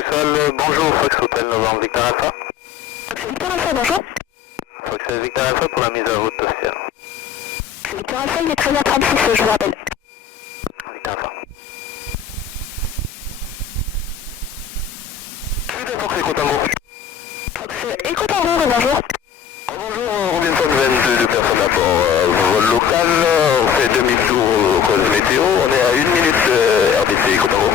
Sous-sol, bonjour, Fox Hotel Novembre Victor Alpha. Fox Victor Alpha, bonjour. Fox Victor Alpha pour la mise à route Oscar. Victor Alpha, il est 13h36, je vous rappelle. Victor Alpha. Suite à Fox Echo Tango. Fox Echo Tango, bonjour. Bonjour, Robinson 22 personnes à bord. Vol local, on fait demi-tour au cause météo, on est à 1 minute de RBC Echo Tango.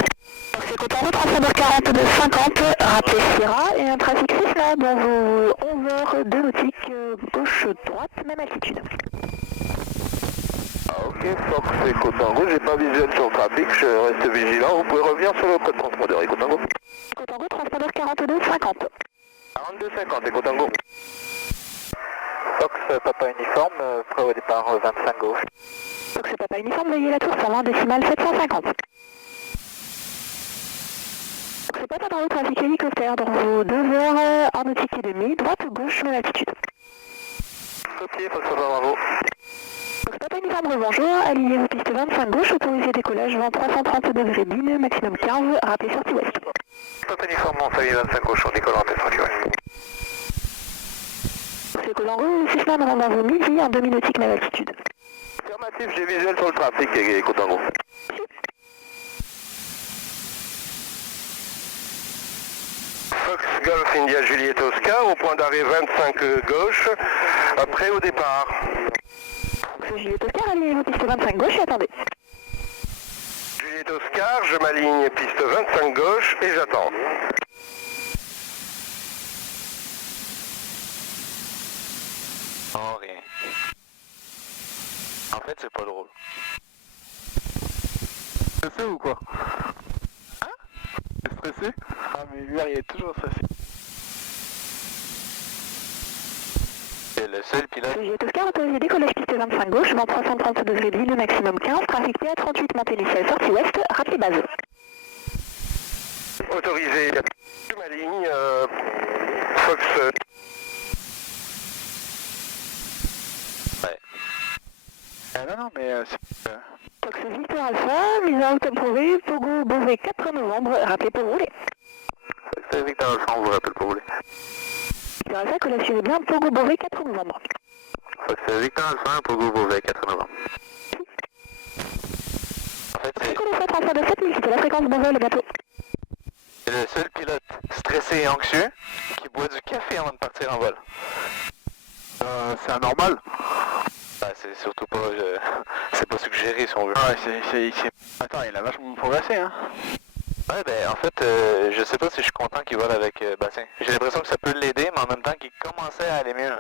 Fox Echo Tango, 37h40 de 50, rappelez Sierra, et un trafic 6 là, dans vos 11h de nautique, gauche-droite, même altitude. Ok, Fox Echo Tango, j'ai pas visuel sur le trafic, je reste vigilant, vous pouvez revenir sur le code transpondeur Echo Tango. Echo Tango, transpondeur 42, 50. 42,50 Echo Tango. Fox Papa Uniforme, prêt au départ 25 gauche. Fox Papa Uniforme, veillez la tour sur l'un décimal 750. Fox Papa dans le trafic hélicoptère, dans vos 2h en nautique et demi, droite ou gauche, même altitude. Copier, Fox Papa Bravo. Fox Papa Uniforme, bonjour, alignez-vous piste 25 gauche, autorisé décollage, vent 330 degrés bin, maximum 15, rappelez sortie ouest. Papa Uniforme, Montpellier 25 gauche, on décolle en tête sortie ouest. C'est Colango, 6 man dans vos midi en demi-nautique même altitude. Affirmatif, j'ai visuel sur le trafic, Echo Tango. Fox Golf India Juliette Oscar, au point d'arrêt 25 gauche, prêt au départ. Fox Juliette Oscar, alignez-vous piste 25 gauche et attendez. Juliette Oscar, je m'aligne piste 25 gauche et j'attends. Oh, rien. En fait, c'est pas drôle. Stressé ou quoi? Hein? T'es stressé? Ah, mais lui, il est toujours stressé. C'est le seul pilote. Fox Juliette Oscar, autorisé décollage piste 25 gauche, vent 330 degrés bin, maximum 15, trafic PA 38, montée initiale sortie ouest, rappelez base. Autorisé, je m'aligne, Fox... Ouais. Non, non, mais c'est... Fox Victor Alpha, mise en route approuvée, Pogo Beauvais 4 novembre, rappelez pour rouler. C'est Victor Alpha, on vous rappelle pour rouler. Victor Alpha, collationnez bien, Pogo Beauvais 4 novembre. Fox Victor Alpha, Pogo Beauvais 4 novembre. En fait, C'est Colango, transfert de 7000, c'était la fréquence bon vol, bientôt. c'est le seul pilote stressé et anxieux qui boit du café avant de partir en vol. C'est anormal. Bah, c'est surtout pas... c'est pas suggéré, si on veut. Ah ouais, Attends, il a vachement progressé, hein. Ouais, ben, en fait, je sais pas si je suis content qu'il vole avec Bassin. J'ai l'impression que ça peut l'aider, mais en même temps qu'il commençait à aller mieux.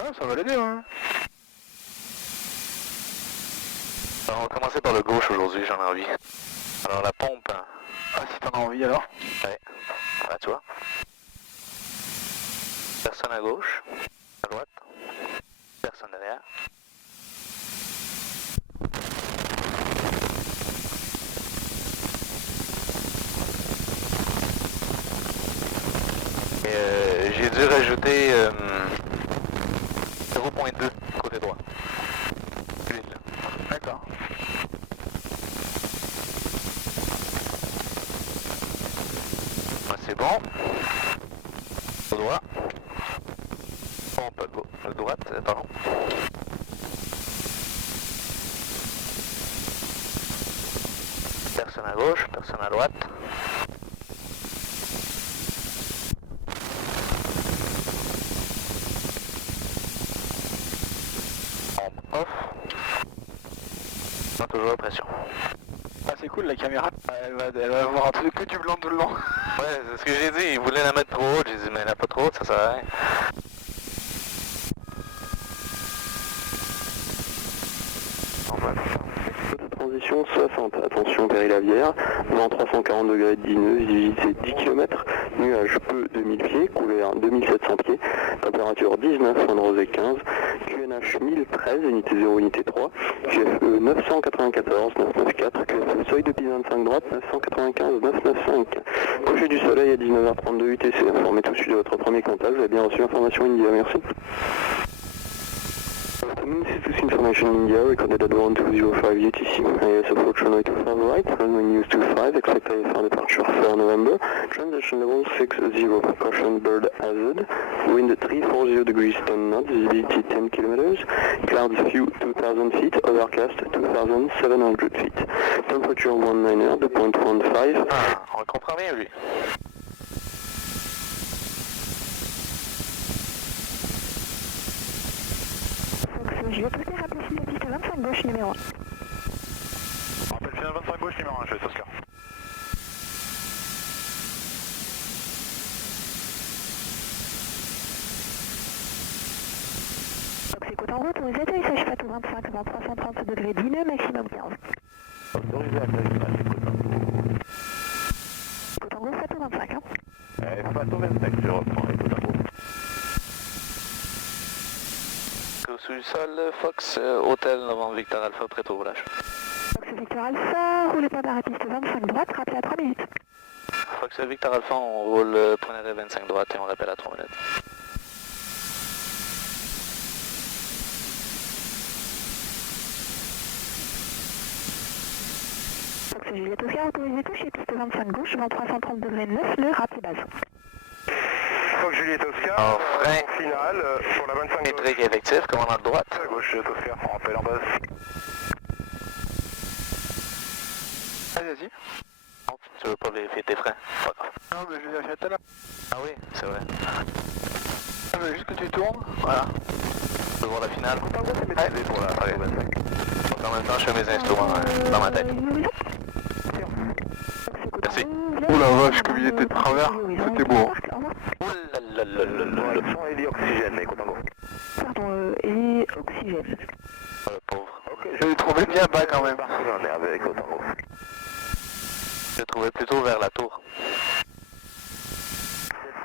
Ah, ça va l'aider, hein. Alors, on va commencer par le gauche aujourd'hui, j'en ai envie. Alors, la pompe, hein. Ah, si t'en as envie, alors. Ouais. Ah, tu vois. Personne à gauche, à droite, personne derrière. Et j'ai dû rajouter 0.2 côté droit. Plus vite, là. D'accord. Ouais, c'est bon. Au droit. Pompe à droite, pardon. Personne à gauche, personne à droite. Pompe off. Pas toujours la pression. Ah, c'est cool, la caméra. Elle va avoir un truc que du blanc tout le long. Ouais, c'est ce que j'ai dit, il voulait la mettre trop haute, j'ai dit mais elle n'a pas trop haute, ça sert à rien. Transition 60, attention périlavière, vent 340 degrés de Dineux, visibilité 10 km, nuage peu 2000 pieds, couvert 2700 pieds, température 19, son de rosée 15, QNH 1013, unité 0, unité 3, QFE 994, 994, QFE seuil de piste 25 droite, 995, 995. Coucher du soleil à 19h32 UTC, informé tout de suite de votre premier contact, vous avez bien reçu l'information India, merci. afternoon, this is Information India, recorded at 1205 UTC. IS approach runway 25 right, runway news 25, expect IFR departure 4 November, transition level 60, caution bird hazard, wind 340 degrees 10 knots, visibility 10 kilometers, clouds few 2000 feet, overcast 2700 feet, temperature 19 dew point 15. Ah, on le comprend bien, lui. Je vais passer rappeler sur la piste 25 gauche numéro 1. Rappel final 25 gauche numéro 1, je vais Oscar. Donc c'est côte en route, on les atterrissage Fatou 25 avant 330 degrés 10 nœuds, maximum 15. Autorisé atterrissage, Côte en gauche, Fatou 25. Hein. Fatou 25, je reprends les côtes en gauche. Sous le sol, Fox, Hôtel Novembre Victor Alpha, prêt au roulage. Fox Victor Alpha, roulez pas d'arrêt piste 25 droite, rappelez à 3 minutes. Fox Victor Alpha, on roule point d'arrêt 25 droite et on rappelle à 3 minutes. Fox Juliette Oscar, autorisé toucher piste 25 gauche, vent 330 degrés 9 nœuds, rappelez base. Fox Juliette Oscar, En frein. final, pour la 25 gauche. Métrique effectif, commandant de droite. À gauche, Juliette Oscar, on rappelle en base. Vas-y. Non, tu veux pas vérifier tes freins? Pas grave. Non, mais je vais vérifier tout à l'heure. Ah oui, c'est vrai. Ah, mais juste que tu tournes, voilà. Tu veux voir la finale? Ouais, pour la Fatou 25. Donc en même temps, je fais mes instruments dans ma tête. Merci. Oh la vache, comme il était de travers, c'était beau. Ouh là là là là là là. Son et oxygène, les côtes en gauche. Pardon, et oxygène. Pauvre. Je l'ai trouvé bien bas quand même. J'en ai avec côtes en gauche. Je le trouvais plutôt vers la tour.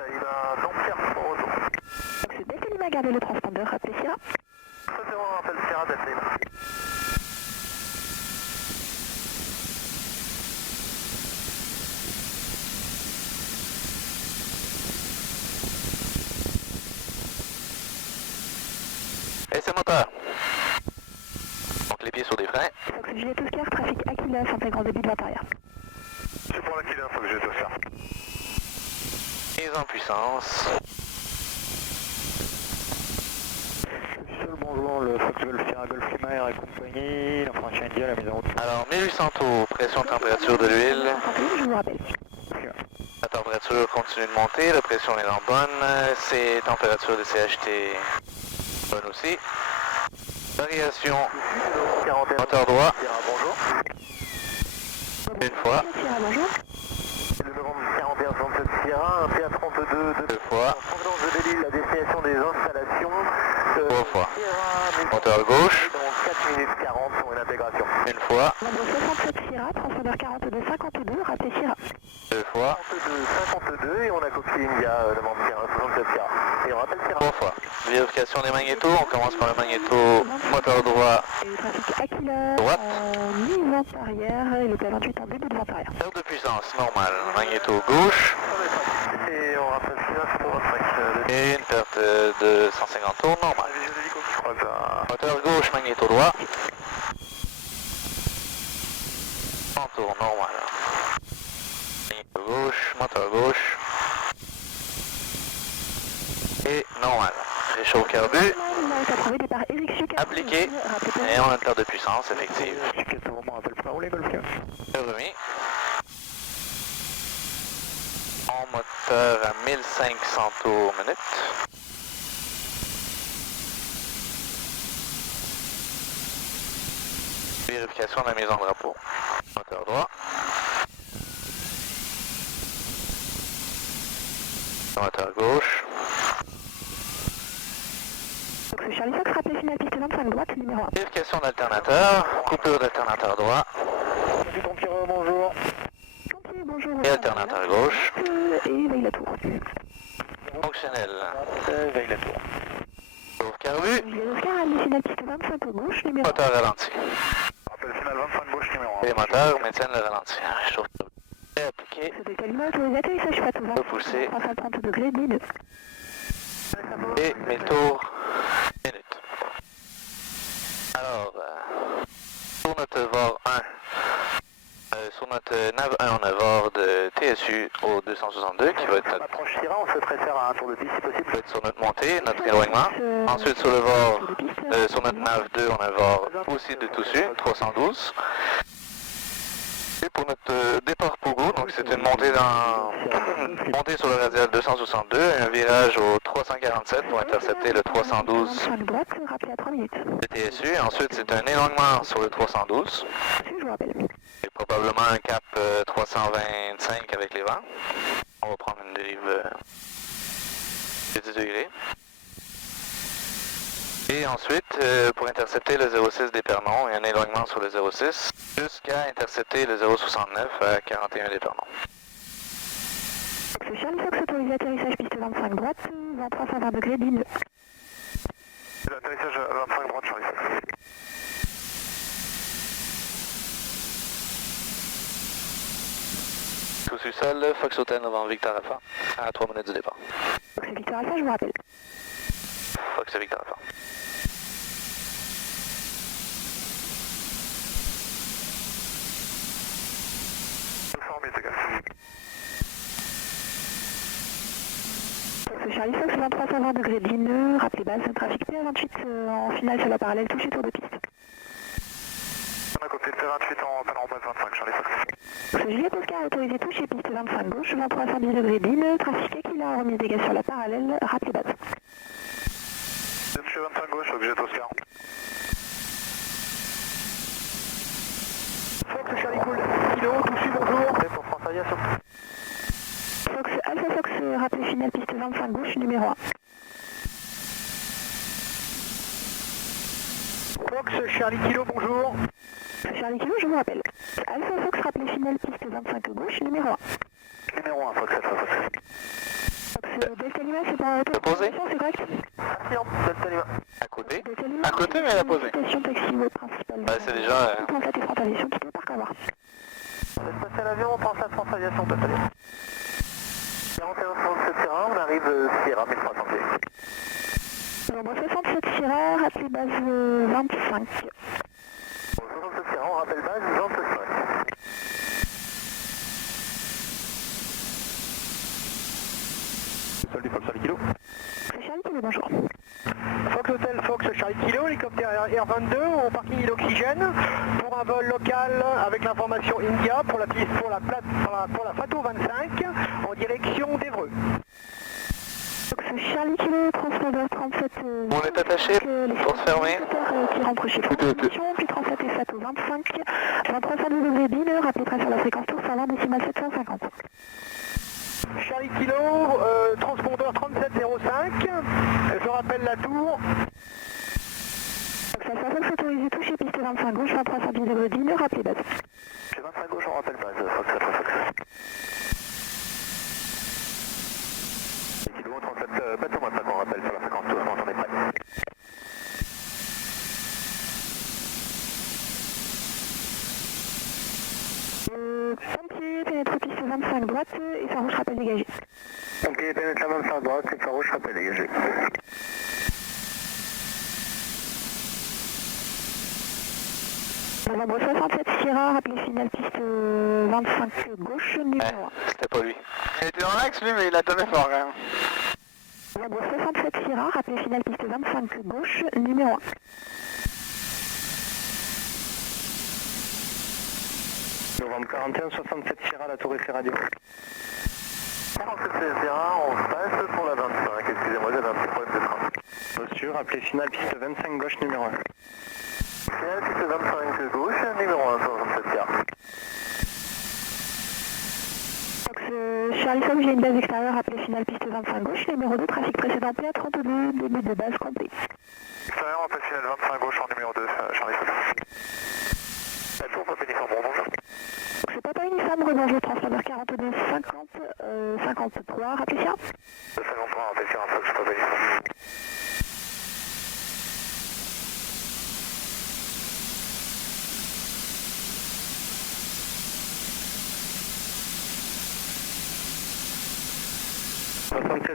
Il a Dampierre pour retour. Donc c'est Delta Lima, gardez le transpondeur, rappelez Sierra. Ça c'est un rappel Sierra Delta Lima. Et c'est moteur. Donc les pieds sur des freins. Fox Juliette Oscar, trafic Aquila, intégrant début de vent arrière. C'est pour l'Aquila, Fox Juliette Oscar. Mise en puissance. Seul bonjour, le Fox Golf Sierra Golf Lima Air et compagnie, l'Information India, la mise en route. Alors 1800 tours, pression température de l'huile. Je vous rappelle. La température continue de monter, la pression est en bonne. C'est température de CHT bonne aussi. Variation moteur droit. Bonjour. Une fois, Sierra, bonjour. Le novembre 41 67 Sierra, un PA32 deux fois, provenance de Belle-Île, la destination des installations. trois fois. Sierra, Moteur gauche, dans 4 minutes 40 pour une intégration. une fois, Nombre 67 Sierra, transpondeur 42 52, rappelez Sierra. deux fois, 52 et on a copié India, novembre 67 Sierra. Et on rappelle Sierra. trois fois. Vérification des magnétos, on commence par le magnéto moteur droit, Et le trafic Aquila droite. en mi-vente arrière et le P28 en début de vente arrière. perte de puissance normale. Magnéto gauche Et on rappelle Sierra pour 25. et une perte de 150 tours normale. Je crois que ça... Moteur gauche, magnéto droit. 100 tours normal. Magnéto gauche, moteur gauche. Et normal. Réchauffe carbu. Approuvé départ Eric Chuc. Appliqué. Et on a une perte de puissance effective. Remis. En moteur à 1500 tours minute. Vérification de la mise en drapeau. Moteur droit. Moteur gauche. Donc Charlie Fox, rappelez final piste 25 droite, numéro 1. Vérification d'alternateur. Coupure d'alternateur droit. Pompier, bonjour. Pompier, bonjour. Et alternateur gauche. Et veille la tour. Fonctionnel. Veille la tour. Chauffe carbu. Juliette Oscar, rappelez final piste 25 gauche, numéro 1. Moteur ralenti. Rappel final 25 gauche numéro 1. Et moteur maintiennent le ralenti. Chauffe carbu. Et appliqué. C'est Delta Lima, autorisé atterrissage Fatou 20. Repoussé. 330 degrés, 10 nœuds. Et mes tours minutes. notre VOR 1. Sur notre nav 1, on a VOR de TSU au 262 qui va être notre, Approche Sierra, on souhaiterait faire un tour de piste si possible. va être sur notre montée, notre éloignement. Ensuite sur le VOR, sur notre nav 2, on a VOR aussi de Toussus, 312. Et pour notre départ Pogo, donc c'est une montée montée sur le radial 262, un virage au 347 pour intercepter le 312 de TSU. Ensuite c'est un éloignement sur le 312. Et probablement un cap 325 avec les vents. On va prendre une dérive de 10 degrés. Et ensuite, pour intercepter le 06 d'Épernon et un éloignement sur le 06, jusqu'à intercepter le 069 à 41 d'Épernon. Charlie Fox autorisé atterrissage piste 25 droite, vent 320 degrés, ligne. L'atterrissage à 25 droite, Charlie Fox. Sous sol, Fox Hotel devant Victor Alpha, à 3 minutes du départ. Fox Victor Alpha, je vous rappelle. Fox Victor Alpha. Fox Charlie Fox, vent 320 degrés, ligne, rappelez base, trafic P28 en finale sur la parallèle, touché tour de piste. On a copié P28 en base 25, Charlie Fox. Juliette Oscar autorisé touche et piste 25 gauche, vent 310 degrés d'île, trafic équilibre, remise dégâts sur la parallèle, rappelez base. Touche 25 gauche, Juliette Oscar. Fox Charlie Cool, kilo, touche, bonjour. Prêt pour France Aviation. Fox Alpha Fox, rappelé finale piste 25 gauche, numéro 1. Fox Charlie Kilo, bonjour. Charlie Kilo, je vous rappelle. Alpha Fox, rappelé finale piste 25 gauche, numéro 1. Numéro 1, Fox Alpha Fox. Fox Delta Lima, c'est pour autorisation, c'est correct? Affirme, Delta Lima. À côté? Delta Lima, À côté, mais elle a posé. station taxi web principale. Ouais, c'est déjà... Transat et France Aviation, quittez par Cavoir. Passer à l'avion, Transat France Aviation, Delta Lima. 41 sur ce terrain, on arrive Sierra, 1300 pieds. Nombre 67 Sierra, rappelé base 25. 67 Sierra, on rappelle base 25. Salut Fox Charlie Kilo. C'est Charlie Kilo, bonjour. Fox Hotel Fox Charlie Kilo, hélicoptère R22 au parking d'oxygène pour un vol local avec l'information India pour la piste pour la Fato 25 en direction d'Evreux. Fox Charlie Kilo, transpondeur 37. On est attaché, porte fermée. Qui rentre chez France Aviation, puis 37 et Fato 25. 2312 degrés d'île, rappelé près sur la fréquence tour 120 décimale 750. Charlie Kilo, transpondeur 3705, je rappelle la tour. Fox Alpha Fox autorisé touche et piste 25 gauche, 2310 degrés d'île, rappelé base. Chez 25 gauche, on rappelle base, Fox Alpha Fox. Kilo 37, bateau-moi ça qu'on rappelle sur la fréquence tour, on est prêt. Pompier pénètre piste 25 droite et phare rouge rappel dégagé. Pompier pénètre la 25 droite et phare rouge rappel dégagé. Novembre 67 Sierra, rappelé finale piste 25 gauche, numéro 1. C'était pas lui. Il était dans l'axe lui, mais il a donné fort quand même. Novembre 67 Sierra, rappelé finale piste 25 gauche, numéro 1. Novembre 41, 67 Sierra, la tour Eiffel Radio. 47 Sierra, on passe pour la 25. Excusez-moi, j'avais un petit problème de train. Monsieur, rappelez finale piste 25 gauche, numéro 1. Finale piste 25 gauche, numéro 1, 67 Sierra. Fox Charlie Fox, j'ai une base extérieure, rappelé finale piste 25 gauche, numéro 2, trafic précédent PA32, début de base complet. Extérieur, rappelez finale 25 gauche en numéro 2, Charlie Fox. La tour Papa Uniforme, bonjour. C'est Papa Uniforme, rebonjour, transpondeur 42 50 53, rappelez ça. 53, rappelez Sierra Fox, Papa Uniforme.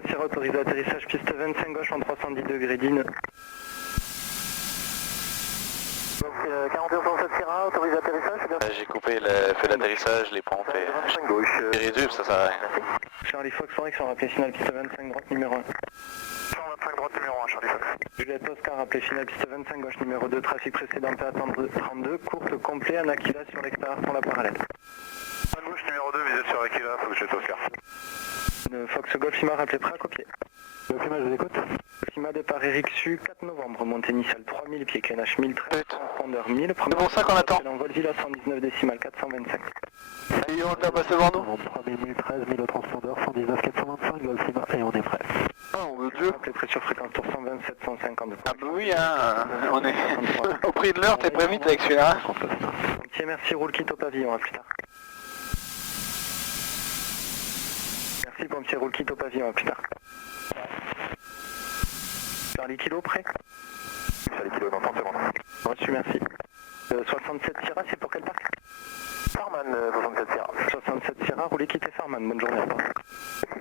Sierra autorisé atterrissage piste 25 gauche en 310 degrés d'IN. 4167 Sierra, autorisé atterrissage, c'est bien. J'ai coupé le feu d'atterrissage, les pompes et 25 gauche. j'ai réduit, ça sert à rien. Charlie Fox Forex, on rappelé final piste 25 droite numéro 1. 125 droite numéro 1, Charlie Fox. Juliette Oscar, rappelé final piste 25 gauche numéro 2, trafic précédent à attendre 32, courte complet, en Aquila sur l'extérieur pour la parallèle. Gauche numéro 2, visée sur Aquila, Fox Juliette Oscar. Fox Golf Lima, rappelé prêt à copier. Golf Lima, je vous écoute. Golf Lima, départ Eric Su, 4 novembre, montée initiale 3000 pieds, clénage 1013, transpondeur 1000, C'est pour ça qu'on attend. L'envol Villa 119 décimales 425. Et on t'a passé devant nous. 3000, 1013, 1000 au transpondeur, 119 425, Golf Lima, et on est prêt. Ah, on veut Dieu. Rappelé prêt sur fréquence tour 120 750. Ah bah oui, hein, on est au prix de l'heure, t'es pas vite avec celui-là. Ok, merci, roule quitte au pavillon, à plus tard. Merci, pompier, roule quitte au pavillon, à plus tard. Charlie Kilo, prêt? Charlie Kilo, dans 30 secondes. Reçu, merci. 67 Sierra, c'est pour quel parc? Farman, 67 Sierra. 67 Sierra, roulez quitter Farman, bonne journée.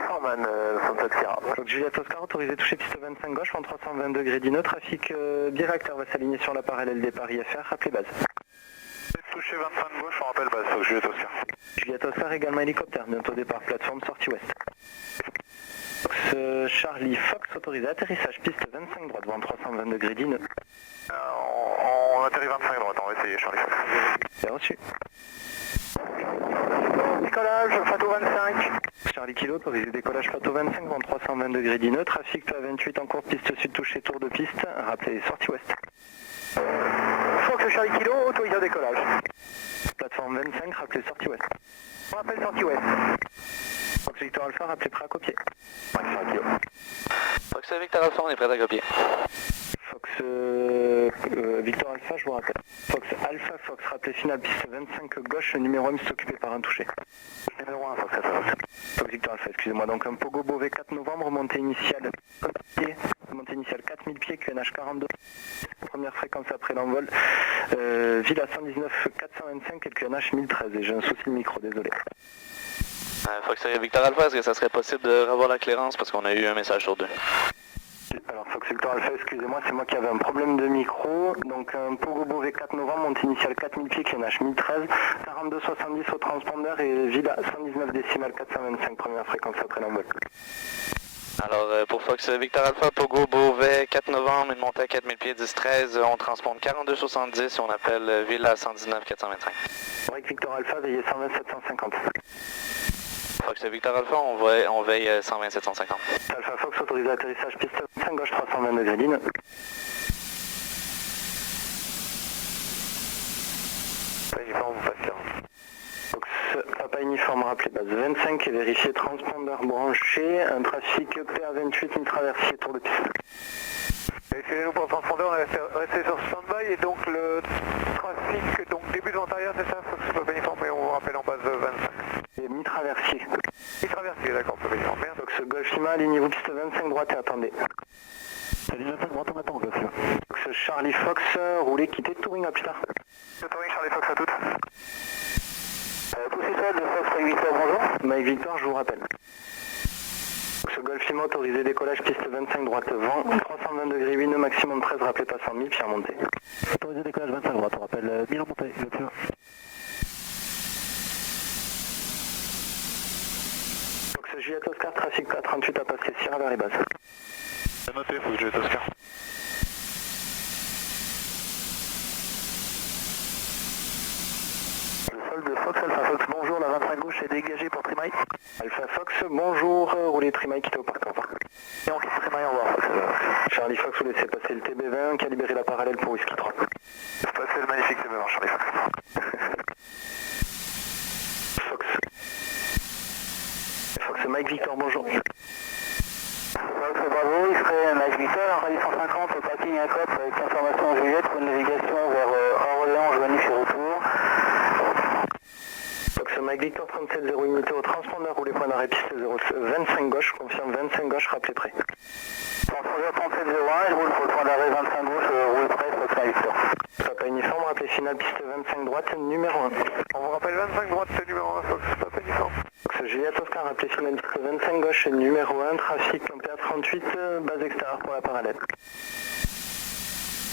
Farman, 67 Sierra. Donc Juliette Oscar, autorisé toucher piste 25 gauche, en 320 degrés d'ineux, trafic directeur va s'aligner sur la parallèle départ IFR, rappelez base. Toucher 25 gauche, on rappelle base, donc Juliette Oscar. Juliette Oscar, également hélicoptère, bientôt départ, plateforme, sortie ouest. Fox Charlie Fox, autorisé atterrissage, piste 25 droite, vent 320 degrés d'ineux. On atterrit 25 droite, on va essayer Charlie Fox. C'est reçu. Décollage, plateau 25. Charlie Kilo, autorisé décollage plateau 25, vent 320 degrés d'ineux, trafic PA28 en cours, piste sud touché, tour de piste, rappelez sortie ouest. Fox Charlie Kilo, autorisé décollage. Plateforme 25, rappelez sortie ouest. On rappelle sortie ouest. Fox Victor Alpha, rappelez prêt à copier. 5 Charlie Kilo. Fox Victor Alpha, on est prêt à copier. Fox Victor Alpha, je vous rappelle. Fox Alpha, Fox, rappelé final piste 25 gauche, le numéro 1 est occupé par un touché. Numéro 1, Fox Alpha, Fox Victor Alpha, excusez-moi. Donc un Pogo Beauvais 4 novembre, montée initiale 4000 pieds, QNH 42. Première fréquence après l'envol. Villa 119 425 et le QNH 1013. Et j'ai un souci de micro, désolé. Fox Victor Alpha, est-ce que ça serait possible de revoir la clairance parce qu'on a eu un message sur deux? Alors Fox Victor Alpha, excusez-moi, c'est moi qui avais un problème de micro. Donc un Pogo Beauvais 4 novembre, montée initiale 4000 pieds, QNH 1013, 4270 au transpondeur et Villa 119 décimales 425, première fréquence après l'envol. Alors pour Fox Victor Alpha, Pogo Beauvais, 4 novembre, une montée à 4000 pieds, 10-13, on transponde 4270 et on appelle Villa 119 425. Break Victor Alpha, veillez 120 750. Fox Victor Alpha, on veille 120 750. Alpha Fox, autorisé atterrissage piste 5 gauche 320 degrés d'ineux. Papa uniforme, vous passez. Fox Papa uniforme, rappelé base 25 et vérifié transpondeur branché, un trafic PA28, une traversier tour de piste. Excusez-nous pour le transpondeur, restez sur stand-by et donc le trafic, donc début de ventarière, c'est ça, Fox Papa uniforme, et on vous rappelle en base 25. Et mi-traversier. Mi-traversier, d'accord, Papa uniforme, merde. Fox Golf Lima, alignez-vous piste 25 droite et attendez. Salut 25 droite, on attend, Golf Lima. Fox Charlie Fox, roulez, quittez Touring, à plus tard. Touring, Charlie Fox, à toutes. Poussez ça de Fox Mike Victor, bonjour. Mike Victor, je vous rappelle. Fox Golf Lima, autorisé décollage, piste 25 droite, vent, 320 degrés 8 nœuds, maximum 13, rappelez pas 100 000, puis remontez. Autorisé décollage 25 droite, on rappelle 1000 en montée, Golf Lima. Fox Juliette Oscar, trafic 438 à passer, Sierra vers les bases. C'est noté, Fox Juliette Oscar. De Fox, Alpha Fox, bonjour, la 25 gauche est dégagée pour Trimaille. Alpha Fox, bonjour, roulez Trimaille, quittez au parc, au revoir. Et on quitte Trimaille, au revoir, Fox. Charlie Fox, vous laissez passer le TB20, calibrez la parallèle pour Whisky 3. Passez le magnifique TB20, Charlie Fox. Fox. Fox, Mike Victor, bonjour. Fox, bravo, il serait Mike Victor, en rallye 150, au parking à Cop avec information Juliette pour une navigation vers Orléans, Joigny sur retour. Fox Mike Victor 37-0 unité au transpondeur, roulez point d'arrêt piste 25 gauche, confirme 25 gauche, rappelez prêt. Transpondeur 37-01, je roule pour le point d'arrêt 25 gauche, roule prêt, Fox Mike Victor. Papa uniforme, rappelez final piste 25 droite, numéro 1. On vous rappelle 25 droite, c'est numéro 1, Fox, Papa uniforme. Fox Juliette Oscar, rappelez final piste 25 gauche, numéro 1, trafic PA38, base extérieure pour la parallèle.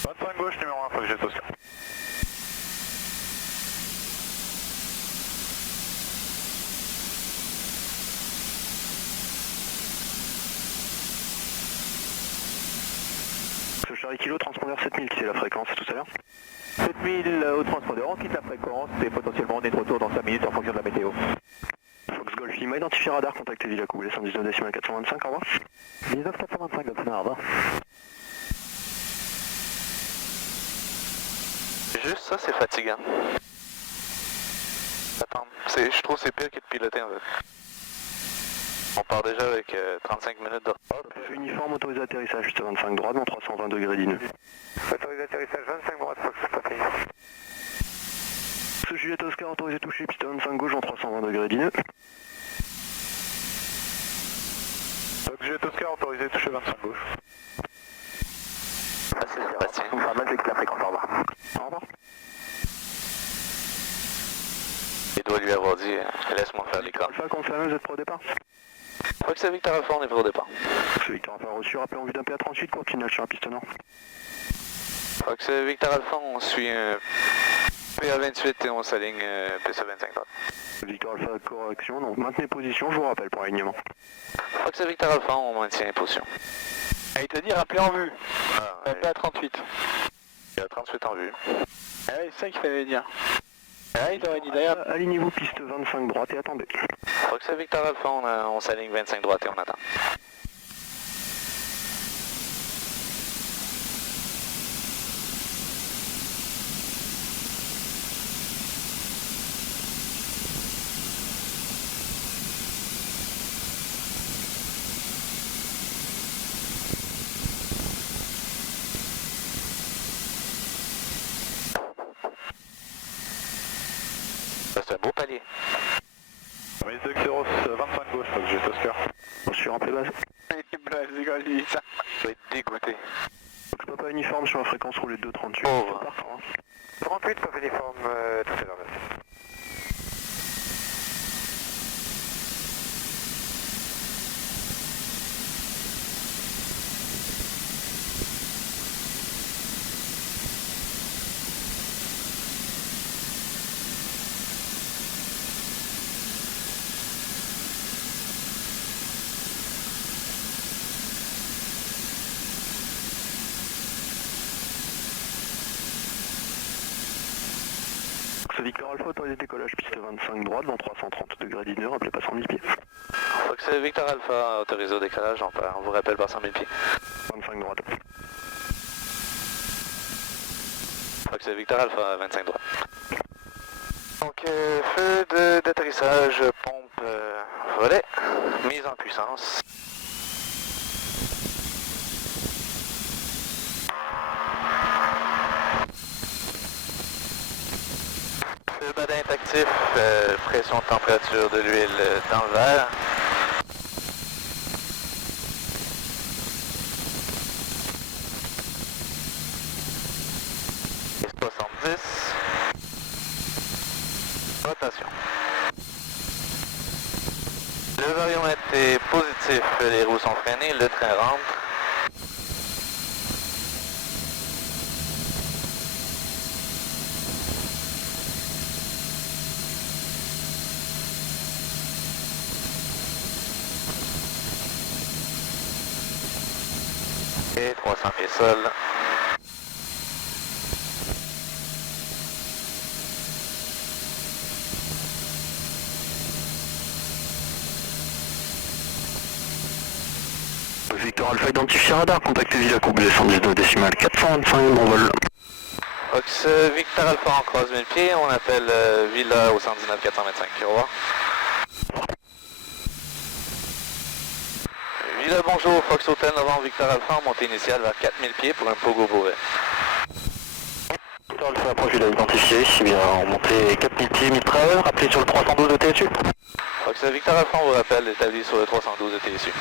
25 gauche, numéro 1, Fox Juliette Oscar. Charlie Kilo, transpondeur 7000, c'est la fréquence tout à l'heure. 7000 au transpondeur, on quitte la fréquence et potentiellement on est de retour dans 5 minutes en fonction de la météo. Fox Golf Lima, identifié radar, contactez Villa Coublé, 119,425, au revoir. 19425, Golf au revoir. Juste ça, c'est fatigant. Attends, je trouve que c'est pire que de piloter en fait. On part déjà avec 35 minutes de retard. Uniforme, autorisé atterrissage, juste 25 droite, dans 320 degrés d'ineux. Autorisé atterrissage 25 droite, Fox, pas payé. Ce Juliette Oscar, autorisé touché, piste 25 gauche, dans 320 degrés d'ineux. Fox Juliette Oscar, autorisé touché 25 gauche. Ah, c'est Sébastien. Pas mal avec la fréquence, au revoir. Au revoir. Il doit lui avoir dit, laisse-moi faire l'écran. Alpha, confirmé, vous êtes prêt au départ? Fox Victor Alpha, on est prêt au départ. Ce Victor Alpha reçu, rappelé en vue d'un PA38, continuage sur la piste nord. Fox Victor Alpha, on suit un PA28 et on s'aligne PCE 25 droite. Victor Alpha, correction, donc maintenez position, je vous rappelle pour alignement. Fox Victor Alpha, on maintient position. Ah, il te dit rappeler en vue. Ah, Pas à 38. Il y a 38 en vue. Ah oui, c'est ça qu'il fallait dire. Ah, il t'aurait dit d'ailleurs. Alignez-vous piste 25 droite et attendez. Fox Victor Alpha, on s'aligne 25 droite et on attend. C'est un beau palier. Oui, 2 Xeros, 25 gauche, Fox Juliette Oscar. Je suis rappelé base. C'est quand il dit ça. Je vais être dégoûté. Donc, papa uniforme sur la fréquence roulée 238. Pauvre. 38, pas uniforme, tout à l'heure. Victor Alpha, autorisé décollage, piste 25 droite, dans 330 degrés d'ineux, rappelez pas 100 000 pieds. Fox Victor Alpha, autorisé au décalage, on vous rappelle par 100 000 pieds. 25 droite. Fox Victor Alpha, 25 droite. Donc, feu d'atterrissage, pompe, volet, mise en puissance. Le badin est actif, pression température de l'huile dans le verre. Et 70. Rotation. Le variomètre est positif, les roues sont freinées, le train rentre. Et 300 pieds sol. Victor Alpha, identifié radar, contactez Villa Coublé, 119 décimales 425, mon vol. Fox Victor Alpha, on croise 1000 pieds, on appelle Villa au 119 425. Au revoir. Villa, bonjour, Fox Hotel Novembre Victor Alpha, montée initiale vers 4000 pieds pour un Pogo Beauvais. Victor Alpha, approche Villa identifié, ici bien en montée 4000 pieds, 1000 travers, appelez sur le 312 de TSU. Fox Victor Alpha, on vous rappelle, établi sur le 312 de TSU.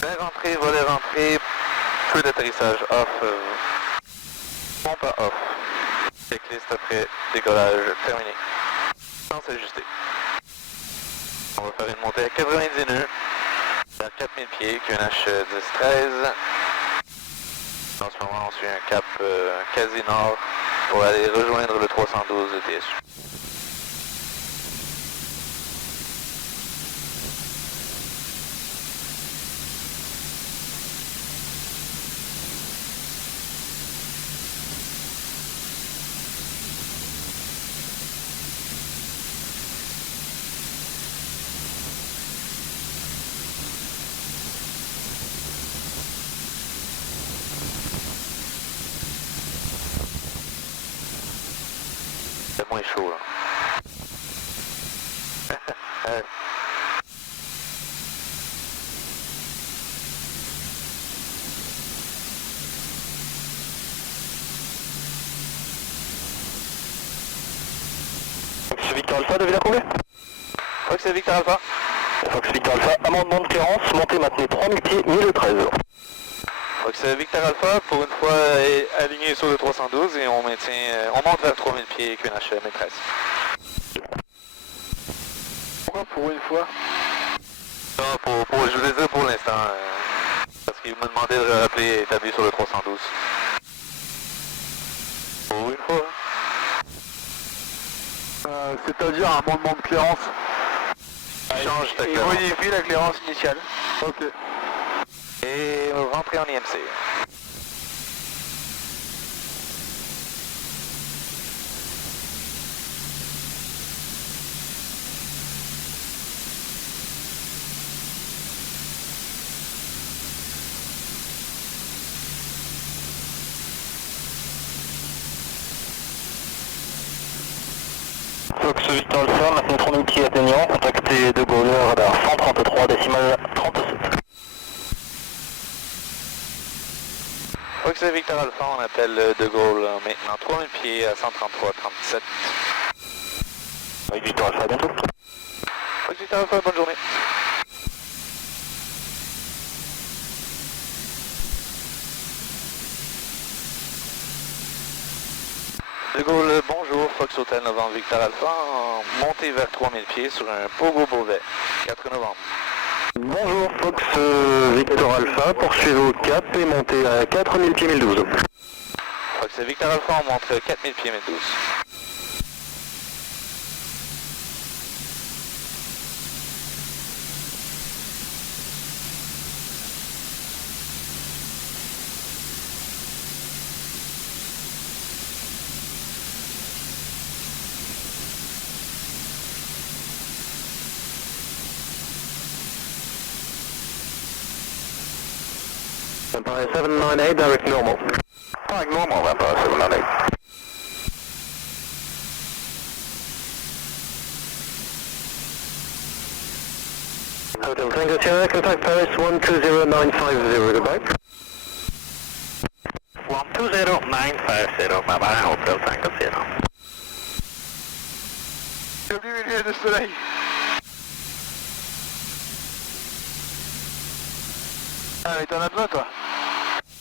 Bien rentré, volet rentré, feu d'atterrissage off, pompe à off. Checklist après décollage terminé. Sans s'ajuster. On va faire une montée à 90 nœuds, vers 4000 pieds, QNH 10-13. En ce moment, on suit un cap quasi nord pour aller rejoindre le 312 de TSU. C'est moins chaud là. Fox Victor Alpha, de Villacouvet. Fox et Victor Alpha. Fox Victor Alpha, amendement de cléarance, montée maintenue 3000 pieds, 1013. Fox Victor Alpha, pour une fois est aligné sur le 312 et on maintient, on monte vers 3000 pieds QNH 1013. Pourquoi pour une fois? Non, je vous ai dit pour l'instant, parce qu'il me demandait de rappeler établi sur le 312. Pour une fois. C'est-à-dire un amendement de cléarance. Change ta Et cléarance. modifie la cléarance initiale. Ok. Et rentrer en IMC. Fox Victor Alpha, maintenez 3000 pieds atteignant, contactez De Gaulle, radar 133, décimal 37. Fox Victor Alpha, on appelle De Gaulle maintenant 3000 pieds à 133, 37. Avec Victor Alpha, à bientôt. Fox Victor Alpha, bonne journée. De Gaulle, bonjour, Fox Hotel Novembre Victor Alpha, montée vers 3000 pieds sur un Pogo Beauvais, 4 novembre. Bonjour Fox Victor Alpha, poursuivez au cap et montez à 4000 pieds 1012. Fox Victor Alpha, on monte 4000 pieds 1012. Empire 798, direct normal. Direct normal, Empire 798. Hotel Tango Sierra, contact Paris 120950, goodbye. 120950, bye bye, Hotel Tango Sierra. Bienvenue les lumières de soleil. Ah mais t'en as besoin toi?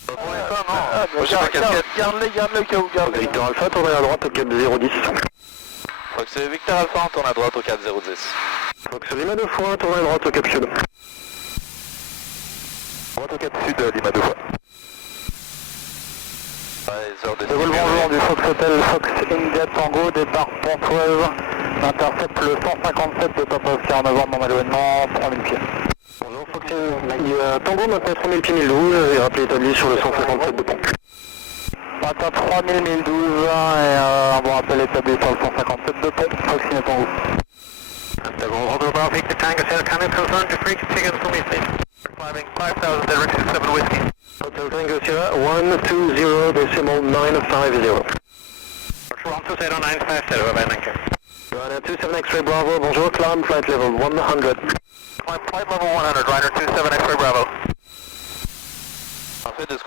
Pour l'instant, non. Moi j'ai ma casquette. Garde-le au cas où, garde-le. Victor Alpha, tournez à droite au cap 010. Fox Victor Alpha, on tourne à droite au 4010. Fox Lima 2 fois, tournez à droite au cap sud. Droite au cap sud, Lima 2 fois. De Gaulle, bonjour, du Fox Hotel, Fox India Tango, départ Pontoise, intercepte le 157 de Papa Oscar novembre en éloignement, 3000 pieds. Bonjour, Fox Tango, maintenant 3000 pieds 1012, et rappelé établi sur le 157 de Pont. Matin 3000 1012, et un bon rappel établi sur le 157 de Pont, Fox India Tango. Hold above Victor Tango, Sierra, can you confirm the frequency again for me, please? Climbing 5000, direction 7 whiskey. Hotel Tango Sierra, 120 decimal 950. 120 950, bye, thank you. Ryder 27 X-ray Bravo, bonjour, climb flight level 100. Climb flight level 100, Ryder 27 X-ray Bravo. En fait, de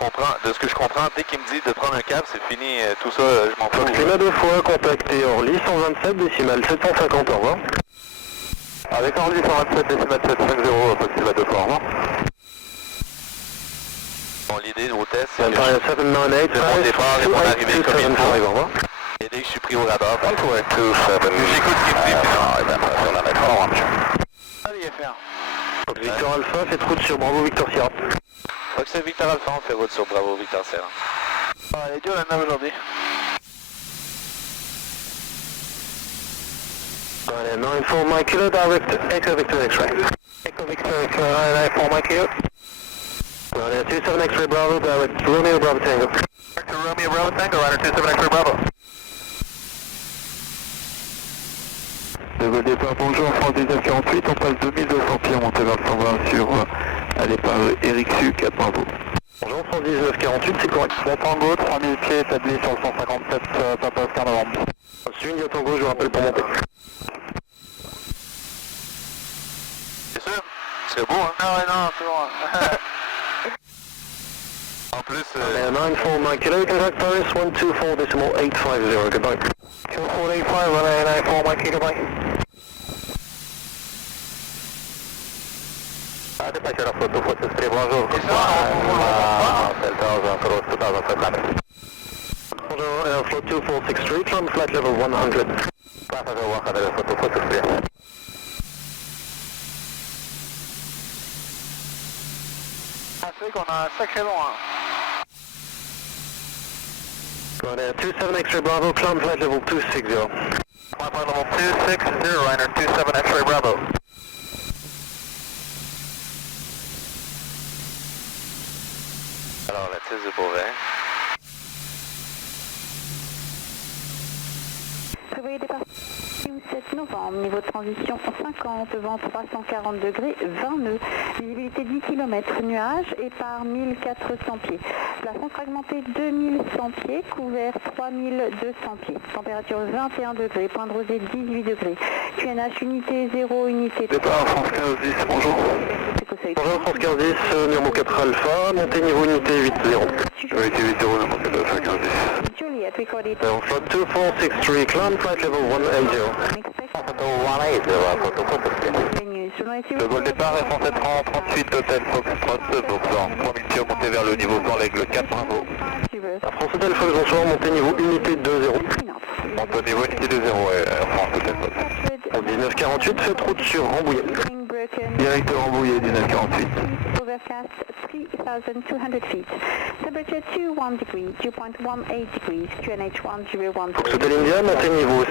ce que je comprends, dès qu'il me dit de prendre un câble, c'est fini, tout ça, je m'en fous. Fox Lima 2 fois, contacté Orly 127 décimal 750, au revoir. Avec Orly 127 décimal 750, Fox Lima 2 fois, au revoir. Bon, l'idée au test, c'est que Empire 798, de mon départ et mon arrivée comme il faut. au revoir. Et dès que je suis pris au radar, ben, j'écoute ce qui me dit, puis on la mettra. Allez, FR. Victor Alpha, faites route sur Bravo Victor Sierra. Donc c'est Victor Alpha, on fait route sur Bravo Victor Sierra. Ah, elle est dure la nave aujourd'hui. Allez, 94 Mike Kilo, direct Echo Victor X-ray. Echo Victor X-ray, 94 Mike Kilo. Allez, 27 X-ray Bravo, direct Romeo Bravo Tango. Director Romeo Bravo Tango, Rider 27 X-ray Bravo. De vol départ, bonjour, France 1948, on passe 2200 pieds, montée vers le 120 sur à départ Eric Su, 4 Bravo. Bonjour, France 1948, c'est correct. Tango, 3000 pieds établi sur le 157 Papa Oscar Novembre. Reçu, India Tango, je vous rappelle pour monter. C'est sûr? C'est beau, hein? Ah ouais, non, c'est bon. En plus, 94 Mike Kilo, contact Paris 124.850, goodbye. 2485, relay 94 Mike Kilo, bye. Dépêchez la photo, faut s'exprimer, bonjour. Et ça, Bonjour, Airflow 2463, climb flight level 100. Passenger 100, photo, faut s'exprimer. c'est vrai qu'on a un sacré long, hein. Go there, 27 X-ray Bravo, climb flight level 260. Flight level 260, Rider 27 X-ray Bravo. alors la tisse de Beauvais. Prévoyez départ 7 novembre, niveau de transition 50, vent 340 degrés, 20 nœuds, visibilité 10 km, nuages et par 1400 pieds. Plafond fragmenté 2100 pieds, couvert 3200 pieds. Température 21 degrés, point de rosée 18 degrés. QNH unité 0, unité 3. Départ France 1510, bonjour. Bonjour, France 1510, numéro 4 Alpha, montée niveau unité 80. Unité 80, numéro 4 Alpha 1510. Juliet, recorded. Airflow 2463, climb flight level 180. Le vol départ est 138 Hôtel Foxtrot, Bourg-en, 3000 pieds, montée vers le niveau sans l'aigle 4 Bravo. France Hotel Fox, bonsoir, montée niveau unité 20. Monte au niveau unité 20, France Hôtel Fox. Au 1948, faites route sur Rambouillet. Directeur Rambouillet, 1948. Overcast 3,200 feet. Temperature 21 degrees, 2.18 degrees, QNH 101. Fox Hotel India, montée niveau 6-0.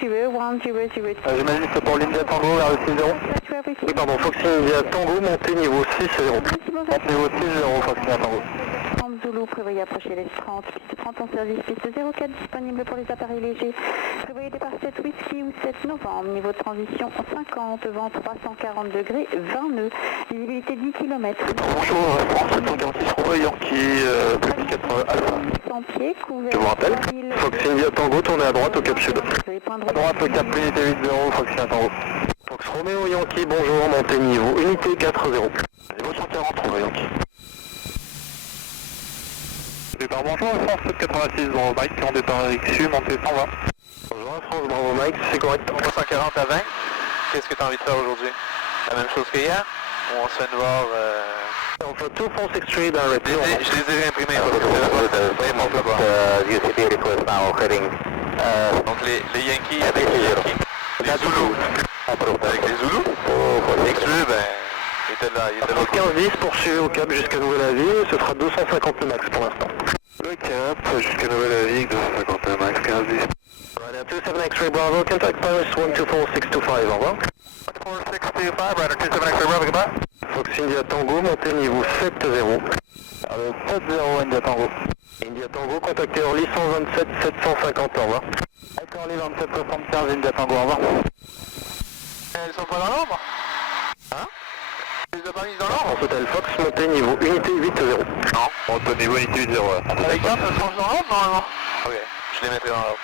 J'imagine que c'est pour l'India Tango vers le 6-0. Oui, pardon, Fox India Tango, montée niveau 6-0. Monte niveau 6-0, Fox India Tango. Zulu, prévoyez approcher les 30, piste 30 en service, piste 04 disponible pour les appareils légers. Prévoyez départ 7 whisky ou 7 novembre, niveau de transition 50, vent 340 degrés, 20 nœuds, visibilité 10 km. Bonjour, France 746 Romeo Yankee, Black 4 Alpha. 100 pieds, couvert. Je vous rappelle, Fox India Tango, tournez à droite au Cap Sud. À droite, le cap unité 80, Fox India Tango. Fox Romeo Yankee, bonjour, montée niveau unité 4-0. Niveau 140, Romeo Yankee. Départ bonjour, France 786, bon Mike, en départ avec Su, montée 120. Bonjour France, bravo Mike, c'est correct. 340 à 20. Qu'est-ce que tu as envie de faire aujourd'hui? La même chose qu'hier? Ou on se fait voir... On fait 2463 direct. Je les ai réimprimés, donc les Yankees avec les Yankees. Les Zoulous. Avec les Zoulous. Exclu, ben... Il était là, il était là. 15-10, poursuivez au Cap jusqu'à Nouvelle-Avis, ce sera 250 max pour l'instant. Le cap jusqu'à Nouvelle-Avis, 250 max, 15-10. Rider 27 X-ray Bravo, contact Paris 124625, au revoir. 4625, Rider 27 X-ray Bravo, goodbye. Fox India Tango, montée niveau 7-0. 7-0, India Tango. India Tango, contactez Orly 127 750, au revoir. Avec Orly 2775, India Tango, au revoir. Elles sont pas dans l'ordre? Hein? Ils ont pas mis dans l'ordre? France Hotel Fox, montée niveau unité 8-0. Non. Monte au niveau unité 0. Avec ça, ça change dans l'ordre normalement? Ok, je les mettrai dans l'ordre.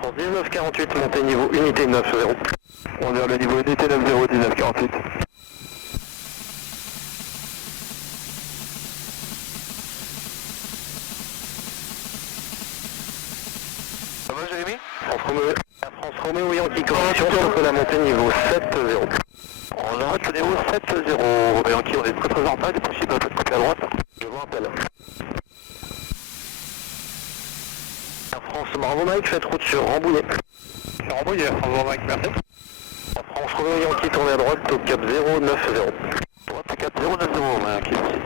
France 1948, montée niveau unité 9-0. On vers le niveau unité 9-0, 1948. Ça va Jérémy? France Romeo Yankee, correction, sur la montée niveau 7-0. On arrête au niveau 7-0, Robert Yankee, on est très en retard, il est possible un peu de couper à droite. Je vous rappelle. Air France, Bravo Mike, faites route sur Rambouillet. Sur Rambouillet, Bravo Mike, merci. Air France, Romeo Yankee, tournez à droite au cap 090. Droite au cap 090, Robert Yankee, merci.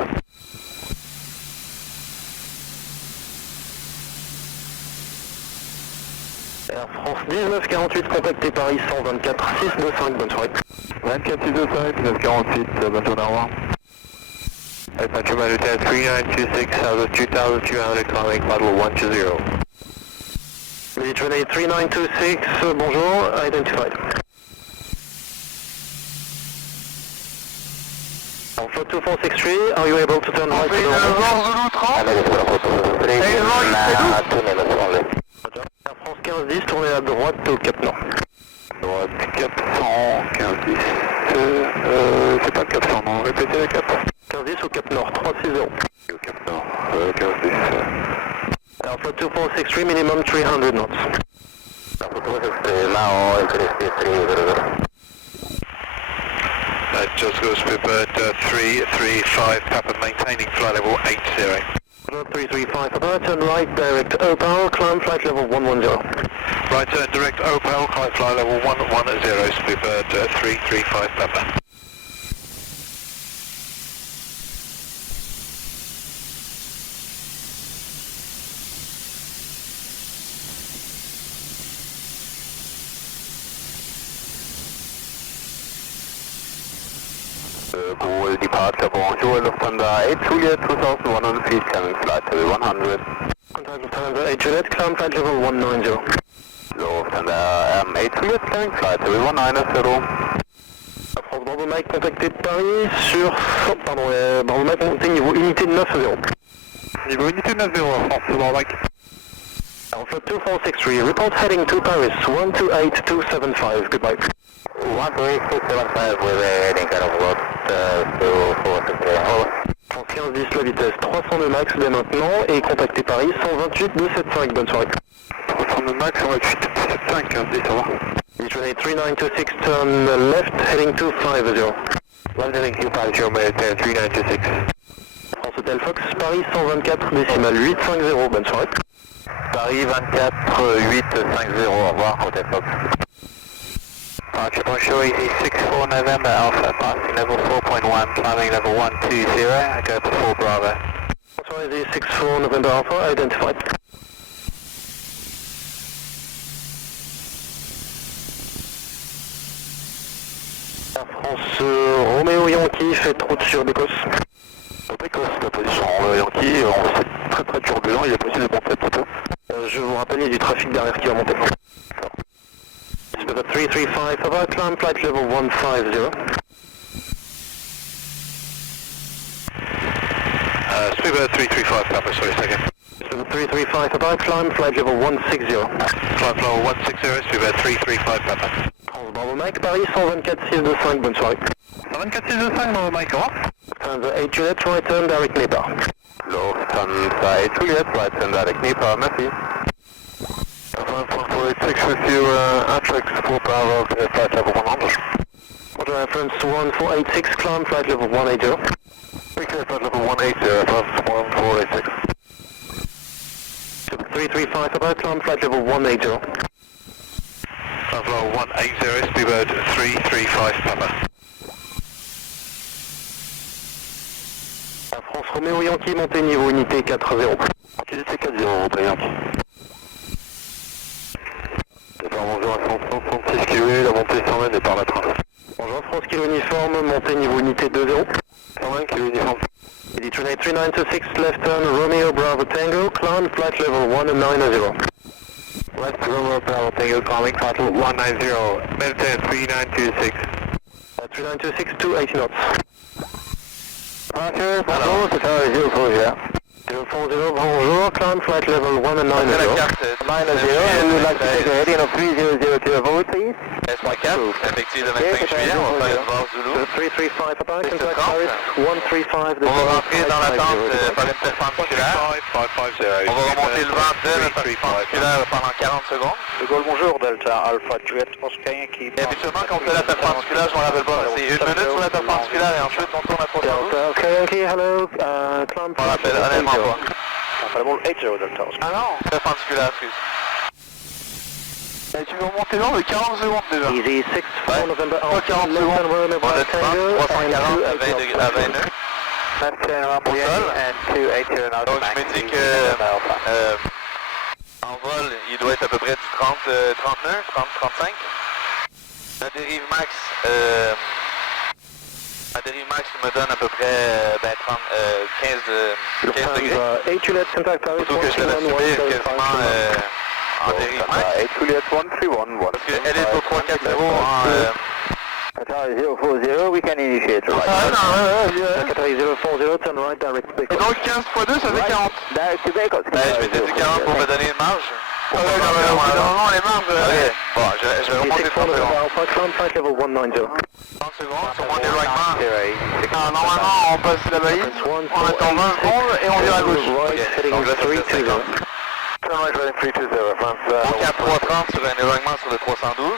Air France 1948, contactez Paris 124 625, bonne soirée. 24 625, 1948, bonne journée, au revoir. Adventure Malutin 3926 out of 2200 climbing model 120. Mediterranean 3926, bonjour, identified. Alpha 2463, are you able to turn right to the Air France 1510, tournez à droite au Cap Nord. Droite, cap 100, 15-10. C'est pas le cap 100, non, répétez le cap. 1510 au Cap Nord, 360. Au cap Nord, 15-10. Alpha 2463, minimum 300 knots. Alpha 2463, now LTD 330. Just goes prepared 335 Papa, maintaining flight level 80. 335, Papa, turn right, direct Opal, climb flight level 110. Right turn direct Opal, climb flight level 110, prepared 335 Papa. Google departure, bonjour, Lufthansa 8 Juliet, 2100 feet, coming flight level 100. Contact Lufthansa 8 Juliet, climb flight level 190. Lufthansa 8 Juliet, coming flight level 190. France Bravo Mike, contactez Paris sur... Pardon, Bravo Mike, montez niveau unité 90. Niveau unité 90, France Bravo Mike. Alpha 2463, report heading to Paris, 128275, goodbye. 12875 with a heading kind of route to 463. France 1510, la vitesse 302 max dès maintenant et contactez Paris 128 275, bonne soirée. 302 max, 128 275, 15-10, au revoir. Detroit 3926, turn left, heading to 50. London Q5 Show Malutin 3926. France Hotel Fox, Paris 124 décimal 850, bonne soirée. Paris 24 850, au revoir, Hotel Fox. Departure show easy 64 November Alpha, passing level 4.1, climbing level 120, go for 4 Bravo. Bonsoir, easy 64 November Alpha, identified. Air France Romeo Yankee, faites route sur Bécos. Bécos, la position Yankee, c'est très turbulent, il est possible de monter un petit peu. Je vous rappelle, il y a du trafic derrière qui va monter. 335, Papa, climb flight level 150. Speedbird 335 Papa, sorry, second. 335, Papa, climb flight level 160. Flight level 160, Speedbird 335 Papa. France Bravo Mike, Paris 124 625, bonne soirée. 124 625, Bravo Mike, au revoir. Lufthansa 8 Juliet, right turn, direct Nepal. Lufthansa 8 Juliet, right turn, direct Nepal, merci. 1.486 with you, Atrix 4 Bravo, flight level 100. Roger, reference 1486, climb flight level 180. We clear flight level 180, plus 1486. 335, Papa, climb flight level 180. Flight level 180, Speedbird 335 Papa. Air France Romeo Yankee, montez niveau unité 4-0. Unité 4-0, Yankee. Bonjour à 166 km, la montée 120 est par la trace. Bonjour France Kilo Uniforme, montée niveau unité 2-0. 120 km uniforme. Detroit 3926, left turn, Romeo Bravo Tango, climb flight level 190. Left Romeo Bravo Tango, climbing flight level 190, Mediterranean 3926. 3926, 280 knots. Bonjour, c'est ça, 040. 040, bonjour, climb flight level 190. 90, and we'd like to take a heading of 3002 over, please. Yes, my cap. effectif le 25 juillet, on va faire une barre Zulu. Piste 30. On va rentrer dans la tente par une perpendiculaire. On va remonter le vent de notre perpendiculaire pendant 40 secondes. De Gaulle, bonjour, Delta Alpha Juliet Oscar Yankee. Et habituellement, quand on fait la perpendiculaire, je m'en rappelle pas, c'est 1 minute sur la perpendiculaire et ensuite on tourne à 312. Delta Oscar Yankee, hello, climb. Je m'en rappelle honnêtement pas. Appelle-moi 80 Delta Oscar. Ah non, perpendiculaire, excuse. Et tu veux remonter long de 40 secondes déjà. Easy 6 Ouais, November pas 40 secondes. On a 340 à 20 nœuds. Au sol. Donc je me dis que en vol, il doit être à peu près du 30 nœuds, 30-35. La dérive max me donne à peu près 15 degrés. Surtout que je vais la subir quasiment en dérive max. Parce qu'elle est au 340 en... Qatar 040, we can initiate. Right. Qatar 040, turn right, direct to Et donc 15 x 2, ça fait 40. Direct to Bacon. Je m'étais dit 40 pour me donner une marge. Normalement, les marges... Ok, bon, je vais remonter 30 secondes. Alpha, climb flight level 190. 30 secondes sur mon éloignement. Normalement, on passe la balise, on attend 20 secondes et on vire à gauche. Ok, donc là, ça fait 50. Mon cap 330 sur un éloignement sur le 312.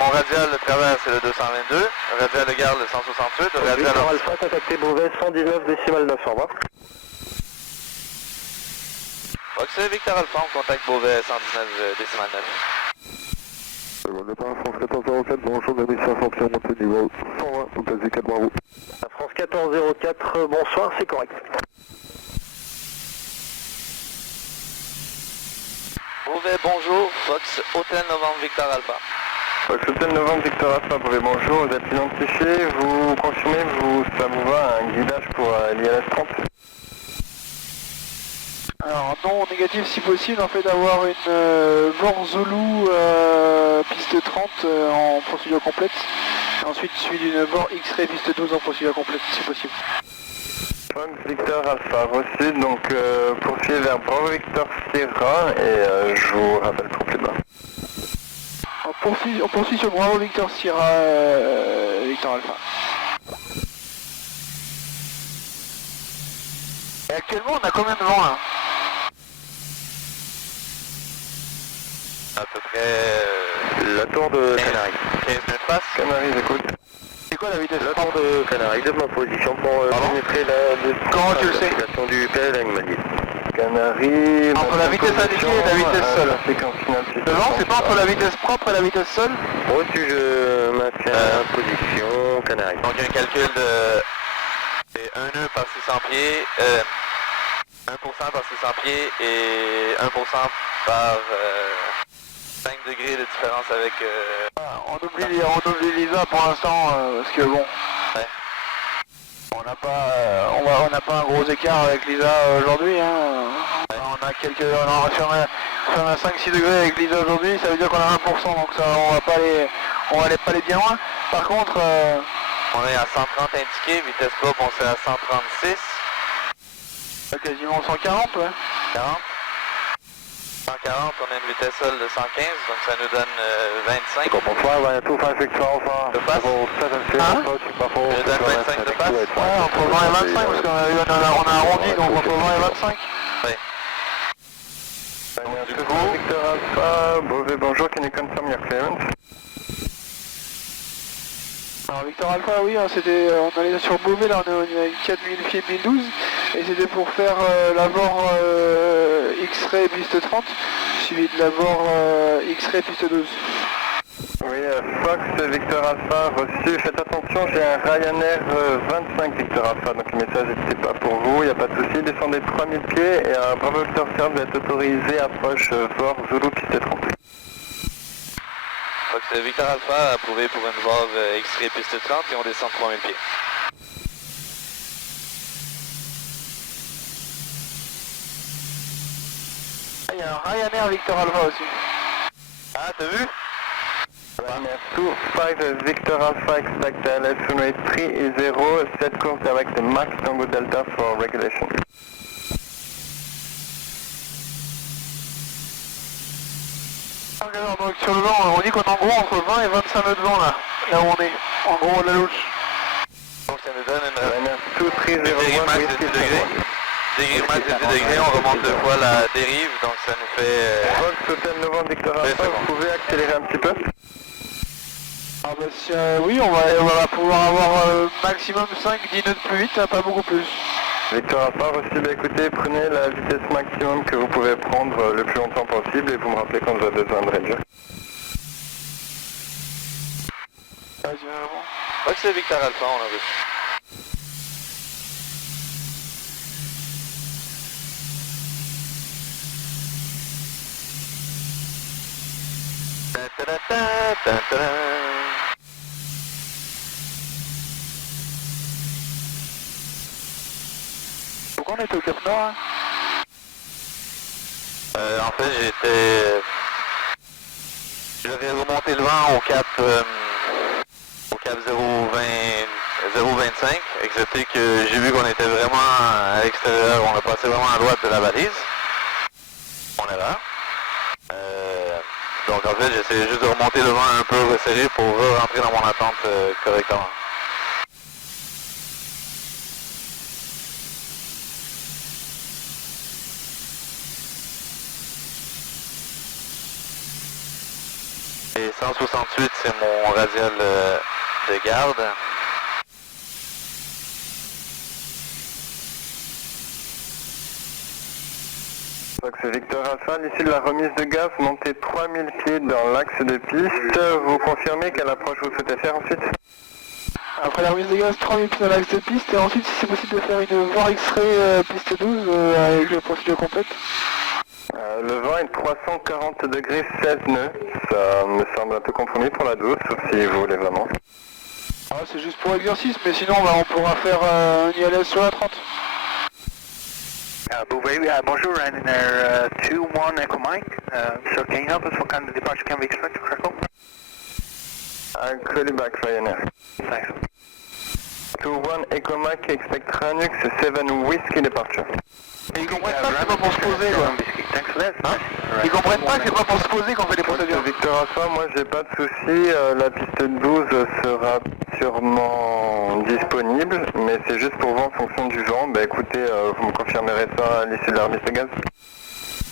Mon radial de travers, c'est le 222. Radial de garde, le 168. Le radial... Victor Alpha, contacté Beauvais, 119 décimal 9, au revoir. Ok, c'est Victor Alpha, on contacte Beauvais, 119 décimal 9. C'est bon, départ France 1404, bonjour, 2500 pieds, montée niveau 120, vous passez 4 mois route. France 1404, bonsoir, c'est correct. Beauvais, bonjour, Fox, Hôtel Novembre Victor Alpha. Fox Hôtel Novembre Victor Alpha, Beauvais, bonjour, vous êtes identifié, vous confirmez, ça vous va, un guidage pour l'ILS 30? Alors non négatif si possible, en fait d'avoir une VOR Zulu piste 30 en procédure complète. Et ensuite suivi d'une VOR X-Ray piste 12 en procédure complète si possible. Fox Victor Alpha, reçu, donc poursuivez vers Bravo Victor Sierra et je vous rappelle pour plus bas. On poursuit sur Bravo Victor Sierra Victor Alpha. Et actuellement on a combien de vent là? À peu près... La tour de Canaries. 15 minutes passe. Canaries, j'écoute. C'est quoi la vitesse? La tour de Canaries, de ma position pour pénétrer la... Comment tu le sais? Du PL Magnier. Canaries... Entre la vitesse indiquée et la vitesse seule. Le vent c'est pas entre la vitesse propre et la vitesse seule? Reçu, je maintiens la position Canaries. Donc un calcul de... C'est 1 nœud par 600 pieds, 1% par 600 pieds et 1% par 5 degrés de différence avec... On oublie Lisa pour l'instant parce que bon... Ouais. On n'a pas un gros écart avec Lisa aujourd'hui. Hein. Ouais. On a sur un 5-6 degrés avec Lisa aujourd'hui, ça veut dire qu'on a 1%, donc ça, on va pas aller bien loin. Par contre... On est à 130 indiqué, vitesse propre on c'est à 136. Quasiment 140, ouais. 40. 140, on a une vitesse seule de 115, donc ça nous donne 25. Bonsoir, De passe. Je donne 25 de passe. Ouais, entre 20 et 25, parce qu'on a arrondi, donc entre 20 et 25. Oui. Du coup, Victor Alpha, Beauvais, bonjour, can you confirm your clearance? Alors Victor Alpha, oui, on allait sur Beauvais, là on est à 4000 pieds 1012, et c'était pour faire la VOR X-Ray piste 30, suivi de la VOR X-Ray piste 12. Oui, Fox, Victor Alpha, reçu, faites attention, j'ai un Ryanair 25 Victor Alpha, donc le message n'était pas pour vous, il n'y a pas de souci, descendez de 3000 pieds, et Bravo Victor Sierra, vous êtes autorisé, approche VOR Zulu piste 30. Donc c'est Victor Alpha approuvé pour une VOR X-Ray piste 30 et on descend 3000 pieds. Il y a un Ryanair Victor Alpha aussi. Ah, t'as vu? Ryanair 25 Victor Alpha, expect LS runway 30, set course direct Max Tango Delta for regulation. Donc sur le vent, on dit qu'on est en gros entre 20 et 25 nœuds de vent là. là où on est, en gros la louche. Donc ça nous donne une Ryanair 230 degré max de 10 degrés. Degré max de 10 degrés, on remonte 2 fois la dérive, donc ça nous fait... Fox Hotel Novembre Victor Alpha, vous pouvez accélérer un petit peu? Ah bah si, oui, on va pouvoir avoir maximum 5-10 nœuds de plus vite, pas beaucoup plus. Victor Alpha, reçu, bah écoutez, prenez la vitesse maximum que vous pouvez prendre le plus longtemps possible et vous me rappelez quand vous avez besoin de réduire. Vas-y, vraiment. Ok, c'est Victor Alpha, on a vu. Pourquoi on était au Cap Nord hein? En fait, j'avais remonté le vent au cap 025, excepté que j'ai vu qu'on était vraiment à l'extérieur, on a passé vraiment à droite de la balise. On est là. Donc en fait, j'essayais juste de remonter le vent un peu resserré pour rentrer dans mon attente correctement. Et 168, c'est mon radial de garde. Donc c'est Victor Alpha, l'issue de la remise de gaz, montez 3000 pieds dans l'axe de piste. Vous confirmez quelle approche vous souhaitez faire ensuite? Après la remise de gaz, 3000 pieds dans l'axe de piste, et ensuite si c'est possible de faire une VOR X-ray piste 12 avec la procédure complète. Le vent est 340 degrés 16 nœuds, ça me semble un peu compromis pour la 12, sauf si vous voulez vraiment. Ah, c'est juste pour exercice, mais sinon on pourra faire un ILS sur la 30. Bonjour, Ryanair 2-1 Echo Mike. So can you help us? What kind of departure can we expect to Krakow? I'll call you back, Ryanair. Thanks. 2-1 Echo Mike, expect Ranux 7 Whiskey departure. Mais ils comprennent pas que c'est pas pour se poser quoi. Thanks for that. Hein? Ils comprennent pas que c'est pas pour se poser qu'on fait des procédures. Victor Alpha, moi j'ai pas de soucis, la piste 12 sera sûrement disponible, mais c'est juste pour voir en fonction du vent. Bah écoutez, vous me confirmerez ça à l'issue de la remise de gaz?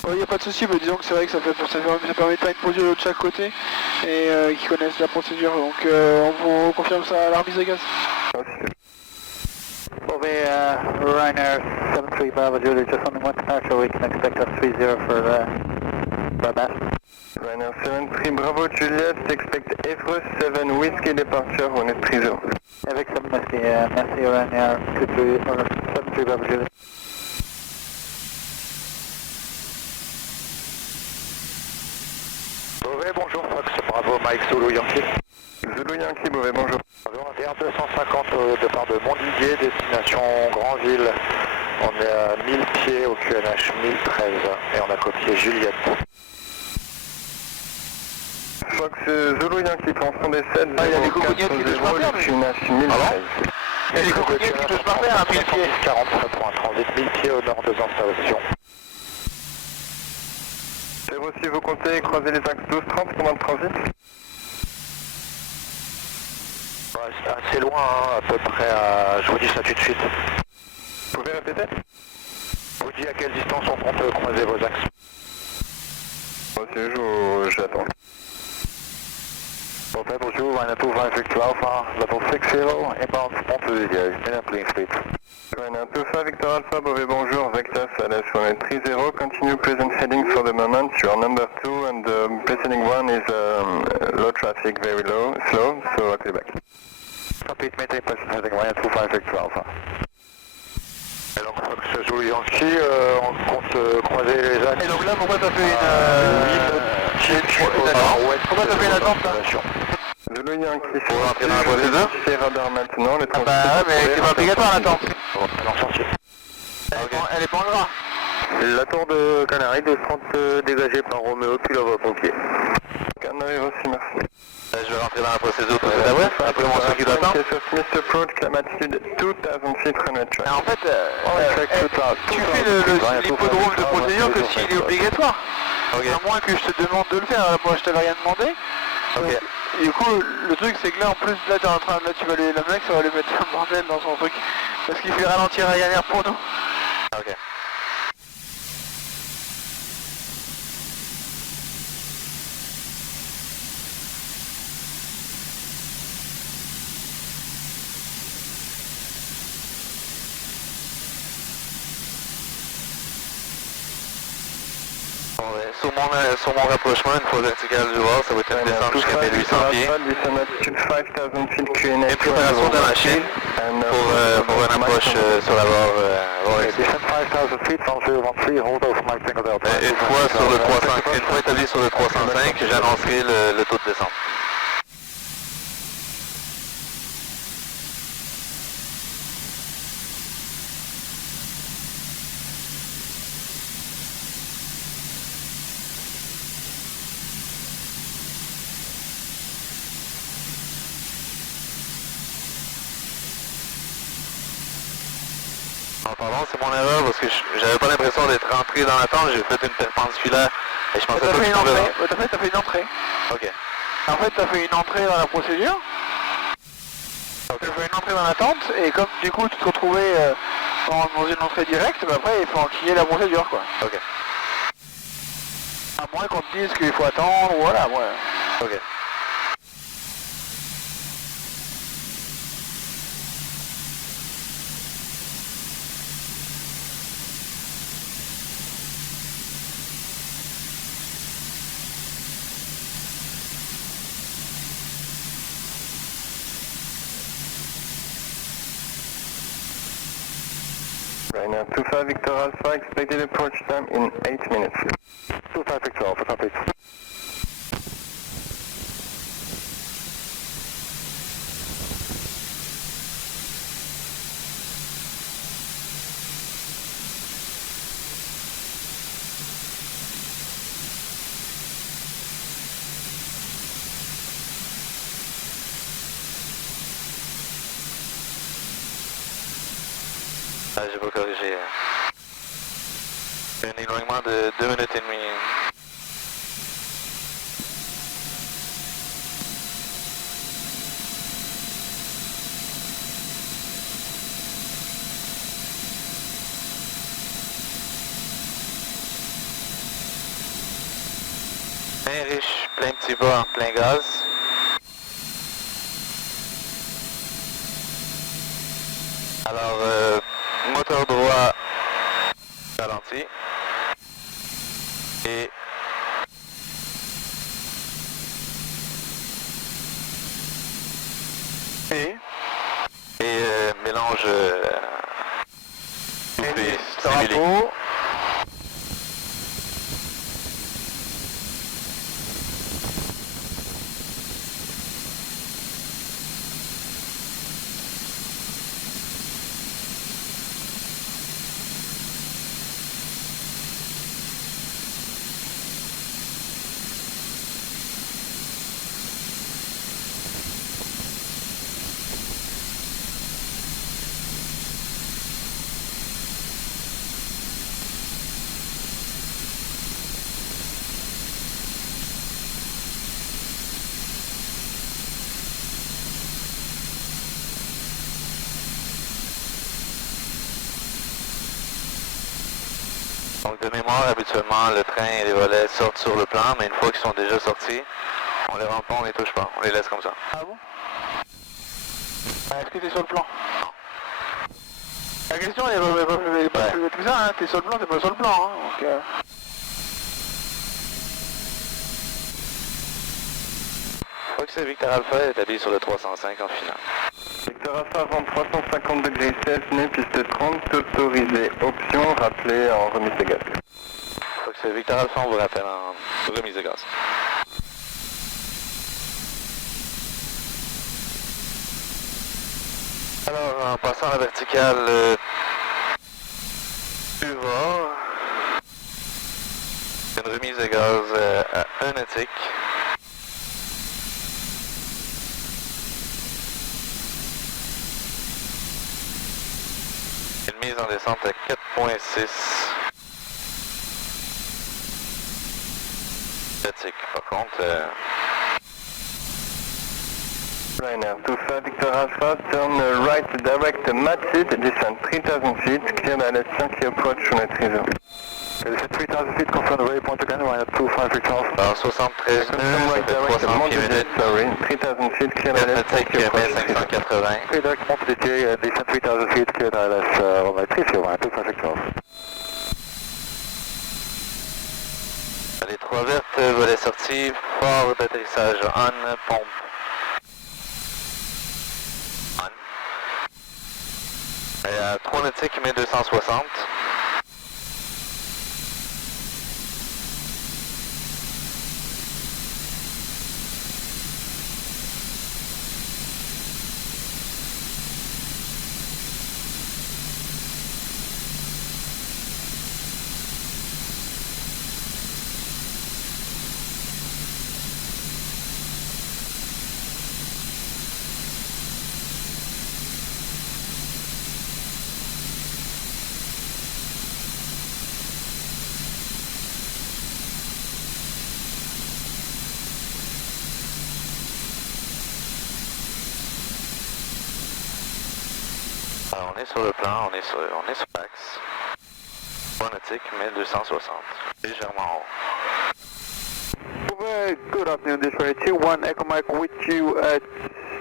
Il n'y a pas de souci, mais disons que c'est vrai que ça permet de faire une procédure de chaque côté et qui connaissent la procédure, donc on vous confirme ça à la remise de gaz. Ryanair 73 Bravo Juliet, just on one departure, we can expect us 30 for Brabant. Ryanair 73 Bravo Juliet, expect Evreux 7 Whiskey departure, on est 30. Avec ça, merci Ryanair 73 Bravo Juliet. Beauvais, bonjour Fox, bravo Mike Zulu Yankee. Zulu Yankee, Beauvais, bonjour. Bonjour, on est à 250 au départ de Montdidier, destination Grandville. On est à 1000 pieds au QNH 1013 et on a copié Juliette. Fox Zulu Yankee, transpondez 7, il y a des cocognettes qui touchent par terre, mais... QNH 1013. Il y a des cocognettes qui touchent par terre à 1000 pieds. 43 pour un transit 1000 pieds au nord de l'installation. C'est vous si vous comptez croiser les axes 12-30 pendant le transit? Ouais, c'est assez loin, hein, à peu près à... Je vous dis ça tout de suite. Vous pouvez répéter? Je vous dis à quelle distance on compte croiser vos axes. Ok, j'attends. Beauvais, bonjour, Ryanair 2 Victor Alpha, level 60, inbound Montpellier, in fleet. Ryanair 2 Victor Alpha, Beauvais, bonjour, Vector Salas 130, continue present heading for the moment, you are number 2 and the preceding one is low traffic, very low, slow, so I'll be back. Repeat, maintain present heading, Ryanair 2 Victor Alpha. Et donc, Fox Zulu Yankee, on compte croiser les axes. Et donc là, pourquoi ça fait une pourquoi ça fait une attente là? Zulu Yankee, Pour rentrer dans la procédure? c'est radar maintenant, le Ah bah ouais, mais c'est pas obligatoire l'attente. Alors, sortir. Elle est pas en gras. La tour de Canaries, 230 dégagée par Roméo, puis la voie pompier. Canaries aussi, merci. Je vais rentrer dans la procédure tout de suite après mon circuit d'attente. Smith approach, climb altitude 2000 feet, runway track. En fait, tu fais l'hippodrome de procédure que s'il est obligatoire. À moins que je te demande de le faire, moi je t'avais rien demandé. Ok. Du coup, coup, le truc c'est que là en plus, là t'es en train, là tu vas le mec, ça va lui mettre un bordel dans son truc. Parce qu'il fait ralentir Ryanair pour nous. Ok. Sur mon rapprochement, une fois vertical du voir, ça va être une descente jusqu'à 1800 pieds. Et préparation de la machine pour une approche sur la barre une fois établi sur le 305, j'annoncerai le taux de descente. Pardon, c'est mon erreur parce que j'avais pas l'impression d'être rentré dans la tente, j'ai fait une perpendiculaire et je pensais pas que je pouvais... T'as fait une entrée. Ok. En fait, t'as fait une entrée dans la procédure. T'as fait une entrée dans la tente et comme du coup tu te retrouvais dans une entrée directe, bah après il faut enquiller la procédure quoi. Ok. À moins qu'on te dise qu'il faut attendre, voilà, ouais. Ok. Ryanair 25 Victor Alpha, expected approach time in 8 minutes. 25 Victor Alpha, copy. Ah, j'ai pas corrigé. Un éloignement de 2 minutes et demie. Plein riche, plein petit bas en plein gaz. Alors, moteur droit ralenti et mélange Drapeau. Donc de mémoire, habituellement, le train et les volets sortent sur le plan, mais une fois qu'ils sont déjà sortis, on les rentre pas, on les touche pas, on les laisse comme ça. Ah bon? Est-ce que t'es sur le plan? Non. La question elle est pas plus que ça, hein. T'es sur le plan, t'es pas sur le plan, hein. Donc, Je crois que c'est Victor Alpha établi sur le 305 en finale. Victor Alpha avant 350 degrés 16 nœuds, piste 30, autorisé. Option, rappelé en remise de gaz. Je crois que c'est Victor Alpha, on vous rappelle en remise de gaz. Alors, en passant à la verticale du bord, une remise de gaz à 1 nautique. Une mise en descente à 4.6 nautique. Par contre, Ryanair 25 Victor Alpha, turn right direct Matid, descend 3000 feet, clear direction key approach on a 30. Descend 3000 feet, confirm the waypoint again, Ryanair 25 Victor Alpha. Alors 73 nœuds, ça fait 300 pieds minutes. Sorry, 3000 feet, clear direction key approach 1580. Clear direct Montevideo, descend 3000 feet, clear direct runway 30, Ryanair 25 Victor Alpha. Les 3 vertes, volet sorti, phare d'atterrissage on, pompe. On. Et à 3 nautiques 1260. Alors on est sur le plan, on est sur l'axe. 3 nautiques 1260, légèrement haut. Good afternoon, this is 2-1 Echo Mike with you at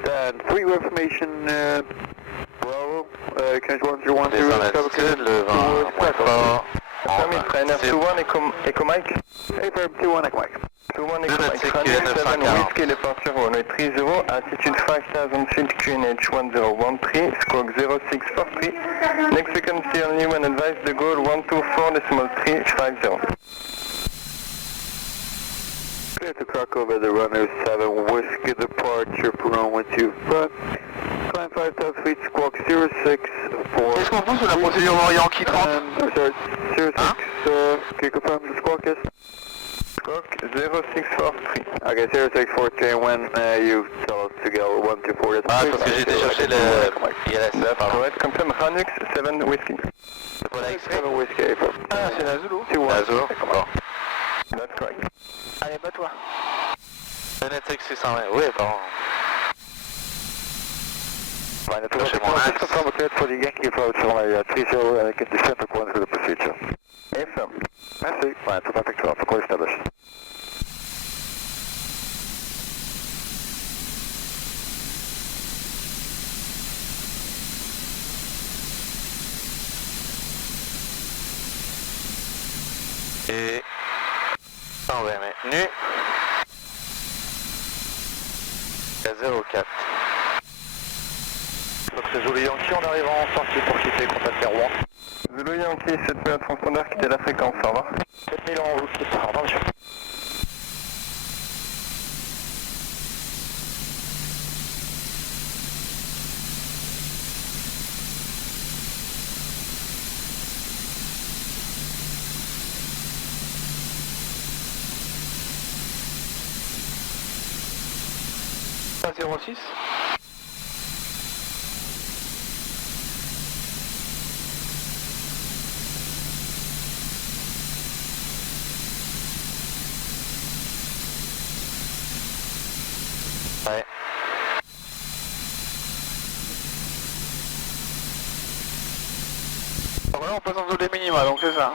stand 3 information, Bravo, Cash 1010. Descend l'altitude, le vent moins fort. Ryanair 2-1 Echo Mike. Affirm 2-1 Echo Mike. 2-1 Echo Mike, Ryanair 7 Whiskey departure runway 30, altitude 5000 feet, QNH 1013, squawk 0643. Next frequency only when advised the goal 124.350. Clear to Krakow by the runner 7 Whiskey departure for runway 25. Climb 5000 feet, squawk 064. Qu'est-ce qu'on pense de la procédure Yankee 30? Sorry, 06, can you confirm the squawk is? Squawk 0643. Okay, 0643, when you tell us to go 124. Ah, parce que j'ai été chercher le ILS, pardon. Correct, confirm Ranux 7 Whiskey. C'est pas la X-ray? 7 Whiskey, Affirm. Ah, c'est la Zulu. 2-1. La Zulu, bon. That's correct. Allez, bats-toi. Le Netec 620, oui, bon. Fine, Chez mon axe. confirm cleared for the Yankee approach on a 30 and can descend according to the procedure. Affirm. Merci. Fine, 25 12, call established. Et 120 mètres nu. À 04. Donc c'est Zulu Yankee, on arrive en sortie pour quitter, contact vers Rouen. Zulu Yankee 7000 transpondeur, quittez la fréquence, au revoir. 7000 en route, au revoir monsieur. Ça, 06. Ouais. Alors là, on passe en dessous des minima, donc c'est ça.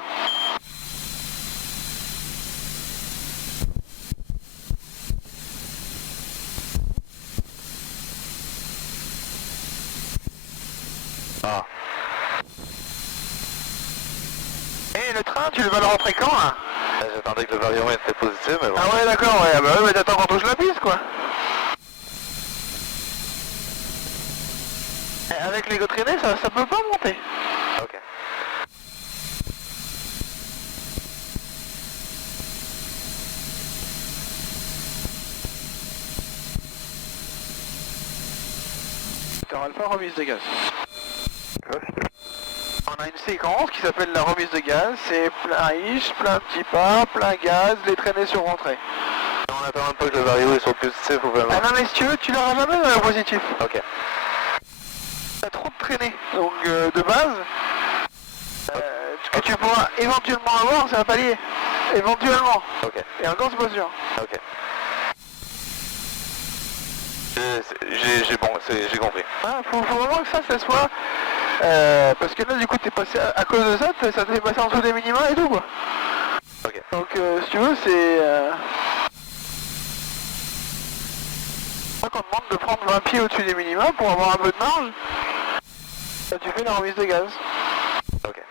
Ah. Et le train, tu vas le rentrer quand, là? J'attendais que le variomètre était positif, mais bon. Ah ouais, d'accord, ouais, bah ouais, mais t'attends qu'on touche la piste, quoi. Et avec l'ego traîné, ça peut pas monter. Ok. Victor Alpha, remise de gaz. On a une séquence qui s'appelle la remise de gaz, c'est plein riche, plein petit pas, plein gaz, les traînées sur rentrée. On attend un peu que le vario soit positif ou pas. Ah non mais si tu veux, tu l'auras jamais dans le positif. Ok. T'as trop de traînées, donc de base, ce que tu pourras éventuellement avoir, c'est un palier. Éventuellement. Ok. Et encore c'est pas sûr. Ok. J'ai j'ai compris. Ah, faut vraiment que ça soit... parce que là, du coup, t'es passé à cause de ça te fait passer en dessous des minima et tout, quoi. Ok. Donc, si tu veux, c'est... On demande de prendre 20 pieds au-dessus des minima pour avoir un peu de marge. Là, tu fais la remise de gaz. Ok.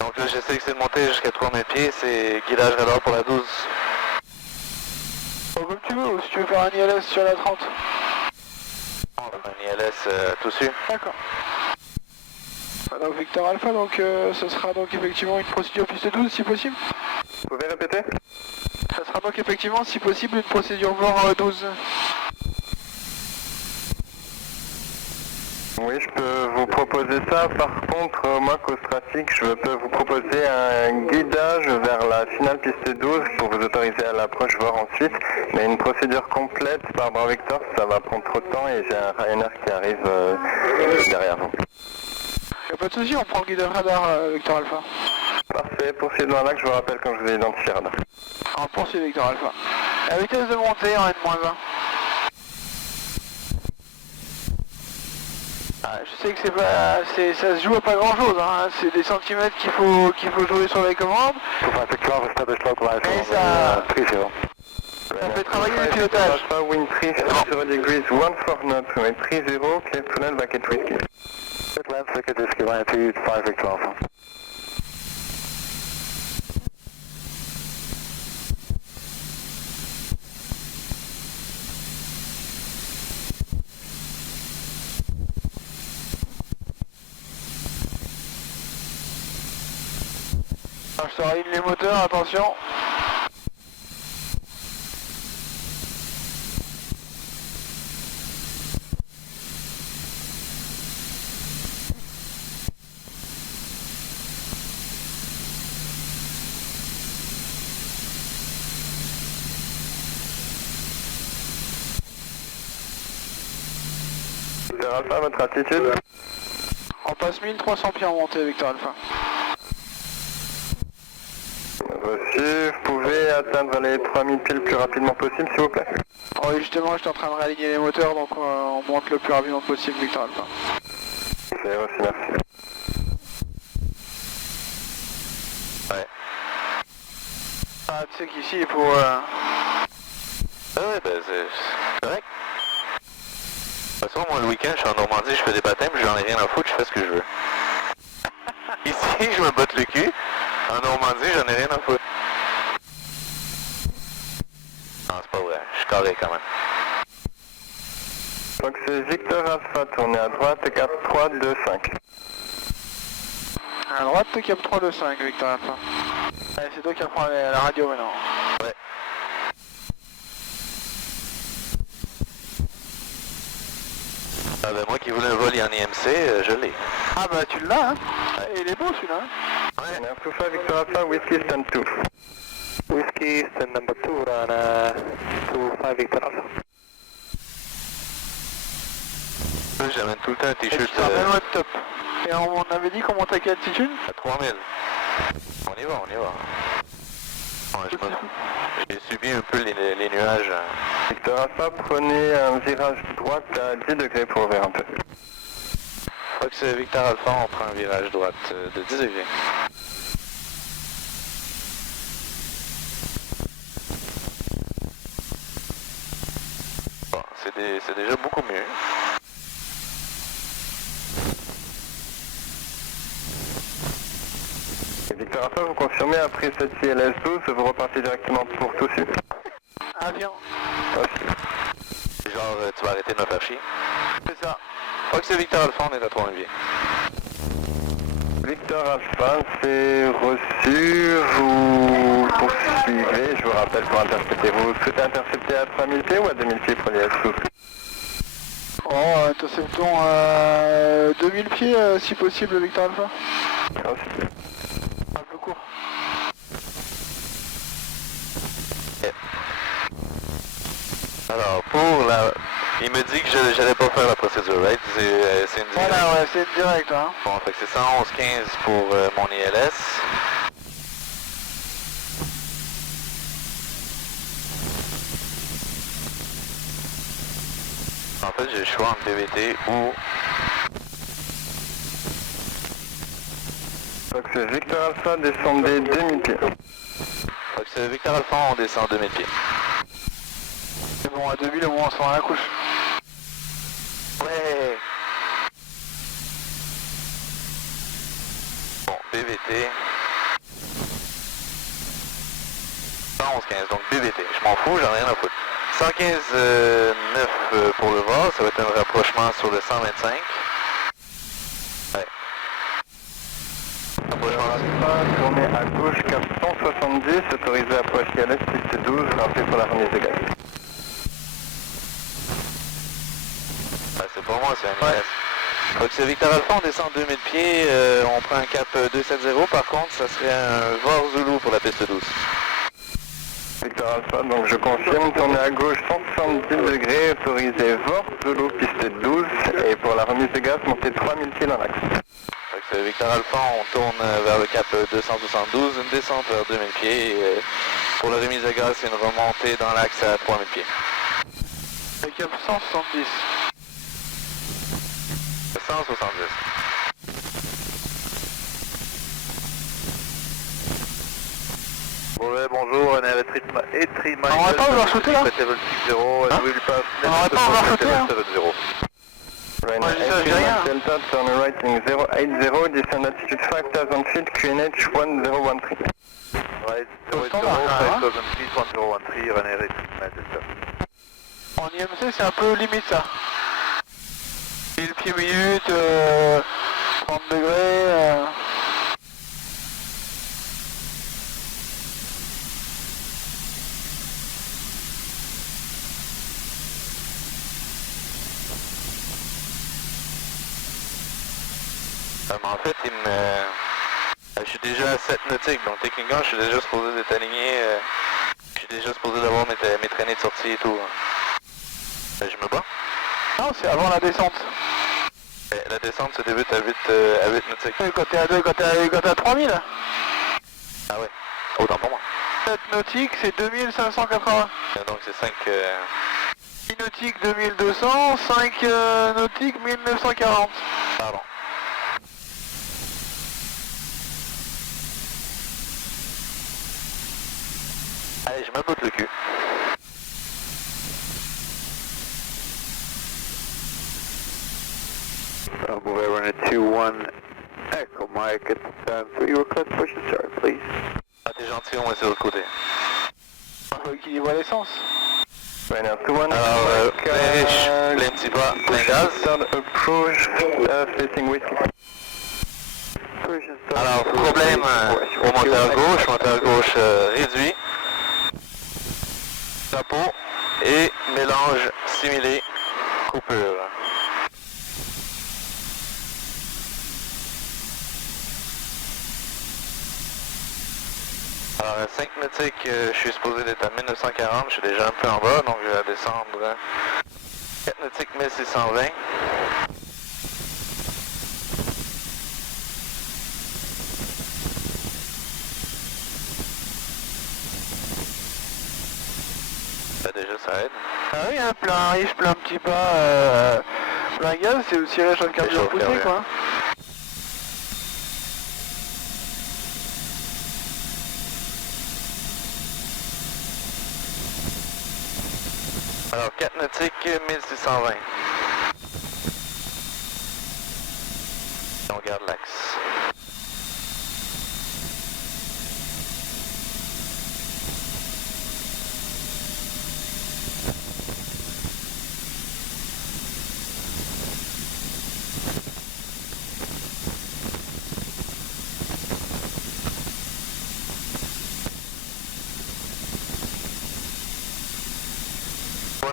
Donc là, j'essaie de monter jusqu'à 3000 pieds, c'est guidage radar pour la 12. Bon, comme tu veux, ou si tu veux faire un ILS sur la 30. On va faire un ILS tout dessus. D'accord. Donc Victor Alpha, donc ce sera donc effectivement une procédure piste 12 si possible. Vous pouvez répéter? Ça sera donc effectivement si possible une procédure VOR 12. Oui, je peux vous proposer ça. Par contre, moi, Costrafic, je peux vous proposer un guidage vers la finale piste 12 pour vous autoriser à l'approche VOR ensuite. Mais une procédure complète par Bravo Victor, ça va prendre trop de temps et j'ai un Ryanair qui arrive derrière vous. Y'a pas de souci, on prend le guidage radar Victor Alpha. Parfait, poursuivez devant là que je vous rappelle quand je vous ai identifié radar. On poursuit Victor Alpha. La vitesse de montée en N-1. Ah, je sais que c'est pas, ça se joue à pas grand chose, hein. C'est des centimètres qu'il faut jouer sur les commandes. Mais ça fait travailler le pilotage. Wind 3, 0 degrees, 1 4 knots, 30, clear tunnel, back at whiskey. Land second whiskey, 5 Victor Alpha. Alors, je te raligne les moteurs, attention. Victor Alpha, votre attitude? On passe 1300 pieds en montée Victor Alpha. Reçu, vous pouvez atteindre les 3000 pieds le plus rapidement possible s'il vous plaît? Oui, justement, j'étais en train de réaligner les moteurs, donc on monte le plus rapidement possible Victor Alpha. C'est reçu, merci. Ouais. Ah, tu sais qu'ici, il faut... Ah ouais, ben c'est correct. De toute façon, moi le week-end, je suis en Normandie, je fais des baptêmes, j'en ai rien à foutre, je fais ce que je veux. Ici, je me botte le cul. En Normandie, j'en ai rien à foutre. Non, c'est pas vrai, je suis carré quand même. Donc c'est Victor Alpha, tournez à droite, cap 3, 2, 5. À droite, cap 3, 2, 5 Victor Alpha. Allez, c'est toi qui reprends la radio maintenant. Ouais. Ah ben moi qui voulais un vol en IMC, je l'ai. Ah bah tu l'as, hein. Ouais. Il est beau celui-là, hein. Ouais. On est tout fait Victor Alpha, Whiskey stand 2. Whiskey, stand number 2, run 25 Victor Alpha. J'amène tout le temps un Et t-shirt tu t'emmènes au top. Et on avait dit qu'on montait à quelle altitude? à 3000. On y va, on y va. Ouais, j'ai subi un peu les nuages. Victor Alpha, prenez un virage droite à 10 degrés pour ouvrir un peu. Fox Victor Alpha, on prend un virage droite de 10 degrés. Bon, c'est déjà beaucoup mieux. Et Victor Alpha, vous confirmez après cette CLS 12, vous repartez directement pour Toussus? Avion. Genre, tu vas arrêter de me faire chier. C'est ça. Fox Victor Alpha, on est à 3000 pieds. Victor Alpha, c'est reçu, vous poursuivez, je vous rappelle pour intercepter. Vous souhaitez intercepter à 3000 pieds ou à 2000 pieds pour l'IS 12? Oh, interceptons à 2000 pieds si possible Victor Alpha. Reçu. Un peu court. Alors, pour la... Il me dit que j'allais pas faire la procédure, right? C'est une directe. Voilà, ouais, c'est direct, hein. Bon, fait que c'est 111-15 pour mon ILS. En fait, j'ai le choix entre BVT ou... Fox Victor Alpha, descendez 2000 pieds. Fox Victor Alpha, on descend 2000 pieds. C'est bon, à 2000 au moins on se rend à la couche. Ouais. Bon, BVT. 111-15, donc BVT. Je m'en fous, j'en ai rien à foutre. 115-9 pour le VAR, ça va être un rapprochement sur le 125. Ouais. Rapprochement. Alpha, tournez à gauche cap 170, autorisé à approcher à l'est, piste 12, rappelez pour la remise de gaz. Ah, c'est pour moi, c'est un IS. Fox Victor Alpha, on descend 2000 pieds, on prend un cap 270, par contre, ça serait un VAR Zulu pour la piste 12. Victor Alpha, donc je confirme, tournez à gauche 170 degrés, autorisé VOR, Zulu, piste 12, et pour la remise de gaz, montez 3000 pieds dans l'axe. Fox Victor Alpha, on tourne vers le cap 272, une descente vers 2000 pieds, et pour la remise de gaz, c'est une remontée dans l'axe à 3000 pieds. Le cap 170. 170. Ouais, bonjour, on est avec Etri Michael. On attend, on va shooter là. Hein? On attend, on va shooter là. Ryanair Ouais, je dis rien. Delta, turn right in 080, descend altitude 5000 feet, QNH 1013. Ouais, Au standard, hein. 1013, Ryanair Etri Delta. En IMC c'est un peu limite ça. 1000 pieds minutes, 30 degrés. Mais en fait, je suis déjà à 7 nautiques, donc techniquement, je suis déjà supposé d'être aligné. Je suis déjà supposé d'avoir mes traînées de sortie et tout. Je me bats. Non, c'est avant la descente. La descente se débute à 8 nautiques. Quand t'es à 2, quand t'es à 3000. Ah ouais, autant pour moi. 7 nautiques, c'est 2580. Donc c'est 5... 6 nautiques 2200, 5 nautiques 1940. Pardon. Allez, je me botte le cul. We're running 2-1 Echo Mike at 3 request push and start, please. Ah, t'es gentil, on va essayer de l'autre côté. Faut équilibrer l'essence. Ryanair 21, Alors, plein riche, plein petit pas, plein gaz. Third approach, facing whiskey. Alors, problème au moteur gauche réduit, chapeau et mélange simulé, coupure. Alors, 5 nautiques, je suis supposé d'être à 1940, je suis déjà un peu en bas, donc je vais descendre 4 nautiques 1620. Ça déjà ça aide. Ah oui, hein, plein riche, plein petit pas, plein gaz, c'est aussi riche en carburant poussé ouais. quoi. Alors, 4 nautiques, 1620. On garde l'axe.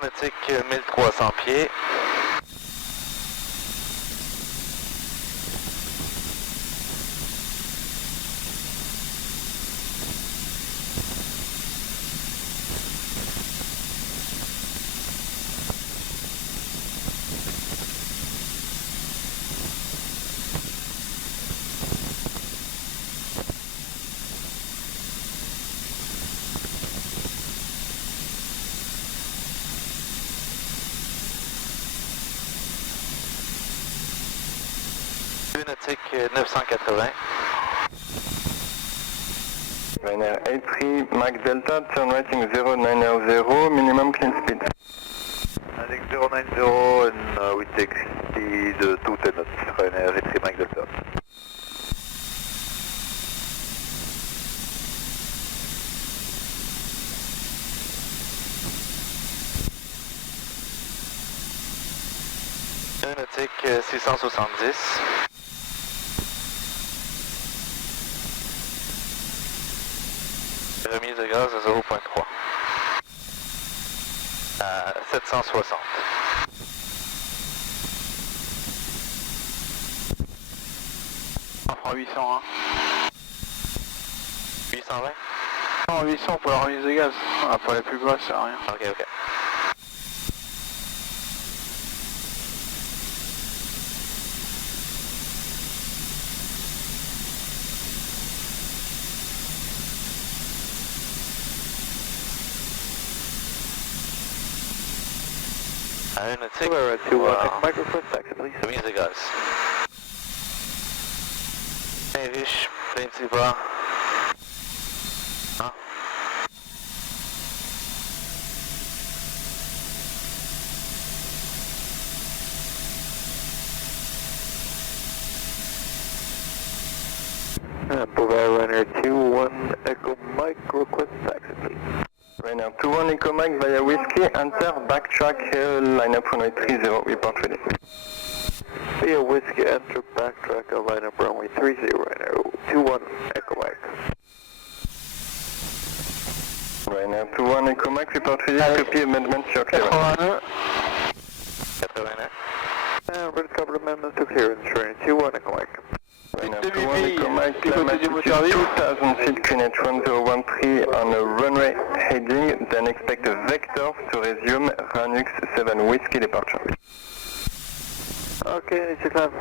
Nautique 1300 pieds. Nautique 980. Ryanair 83 Mac Delta, turn rating 090, minimum clean speed. I think 090 and we take speed 210 knots, Ryanair 83 Mac Delta. Nautique 670. Remise de gaz à 0.3. À 760. On fera 800, hein. 820. Non, 800 pour la remise de gaz. Ah, pour la plus grosse, ça sert à rien. Ok, ok. Nautique. We're at 2-1, Mike request taxi please. Remise de gaz. Bien riche, plein de petits bras. Hein? Boulevard Runner 2-1, Echo Mike request taxi please. Ryanair 21 Echo Mike via Whiskey, enter, backtrack, lineup runway 30, report ready. Via Whiskey, enter, backtrack, lineup runway 30, Ryanair 2-1, Echo Mike. Ryanair 21 Echo Mike, report ready, copy amendment to your clearance. 89. And we're cover amendments to clearance, Ryanair 2-1, Echo Mike. Ryanair 21 Echo Mike, climb altitude 2000 feet, QNH 1013 on a runway heading, then expect a vector to resume Ranux 7 Whiskey departure. Okay, need to climb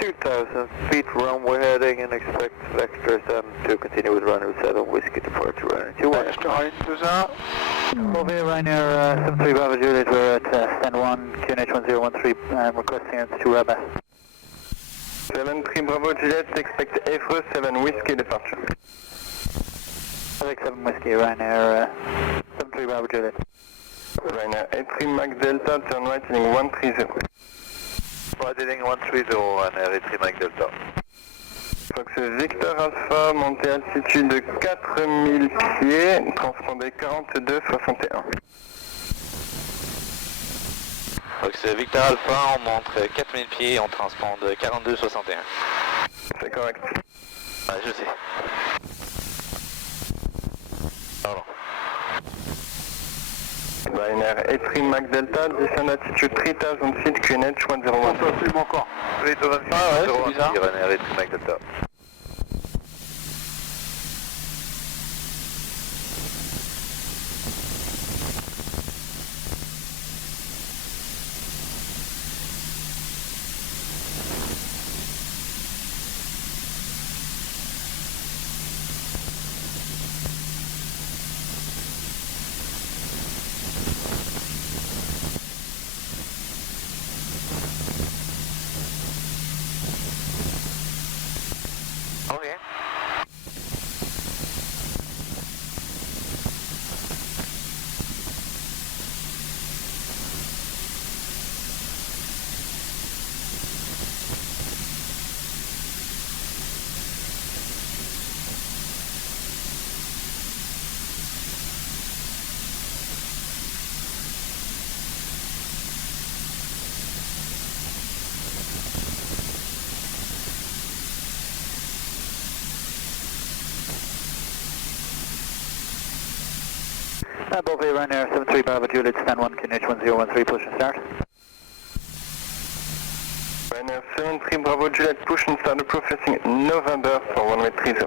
2,000 feet runway heading and expect vectors then to continue with runway 7 Whiskey departure, Ryanair 2-1. Je te rallume tout ça. Bovia Ryanair 73 Bravo Juliet, we're at stand 1, QNH 1013, requesting it to Rabat. 73 Bravo Juliet, expect Evreux 7 Whiskey departure. Avec 7 Whiskey, Ryanair 73 Bravo Juliet. Ryanair 83 Mac Delta, turn right heading 130. Right heading 130, Ryanair 83 Mike Delta. Fox Victor Alpha, montée altitude de 4000 pieds, transpondé 4261. Donc c'est Victor Alpha, on montre 4000 pieds et on transponde 4261. C'est correct. Ouais, je sais. Pardon. Ryanair 83 Mac Delta, descend altitude 3000 feet, QNH 101. On peut absolument encore. 3,26, Ah ouais, c'est bizarre. Ryanair 83 Mike Delta. Ok. Bovia Ryanair 73 Bravo Juliet, stand 1, QNH 1013, push and start. Ryanair 73 Bravo Juliet, push and start processing November for runway 30.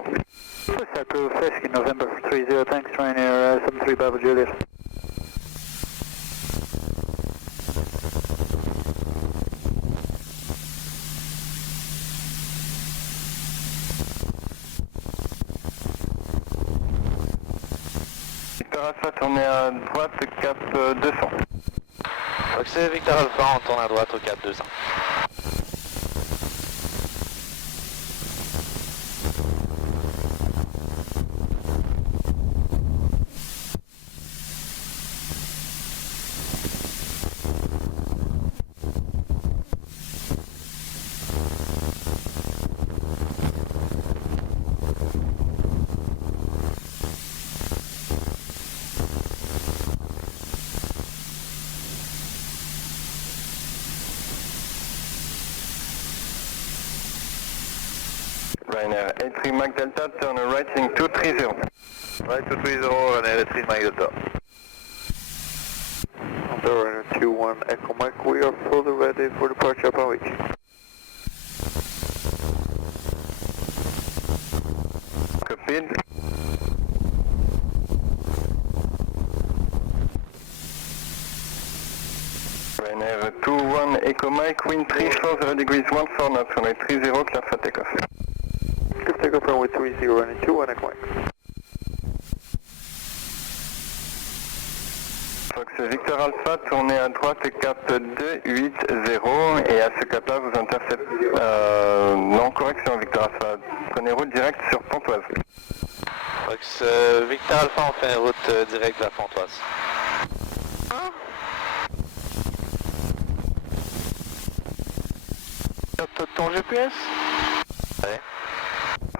Push start processing November 30, thanks Ryanair 73 Bravo Juliet. Victor Alpha, tournez à droite, cap 200. Donc c'est Victor Alpha, on tourne à droite au cap 200. Ryanair 83 Mach Delta, turn right heading 230. Right 230, Ryanair 83 Mach Delta. Ryanair 21 Echo Mike, we are fully ready for departure upon reach. Copied. Ryanair 21 Echo Mike, wind 340 degrees 14 knots, runway 30, clear for takeoff. Clear for takeoff, runway 30, Ryanair 21 Echo Mike. Fox Victor Alpha, tournez à droite, cap 280, et à ce cap-là, vous interceptez... non, correction Victor Alpha, prenez route directe sur Pontoise. Fox Victor Alpha, on fait une route directe vers Pontoise. Ton GPS? Ouais.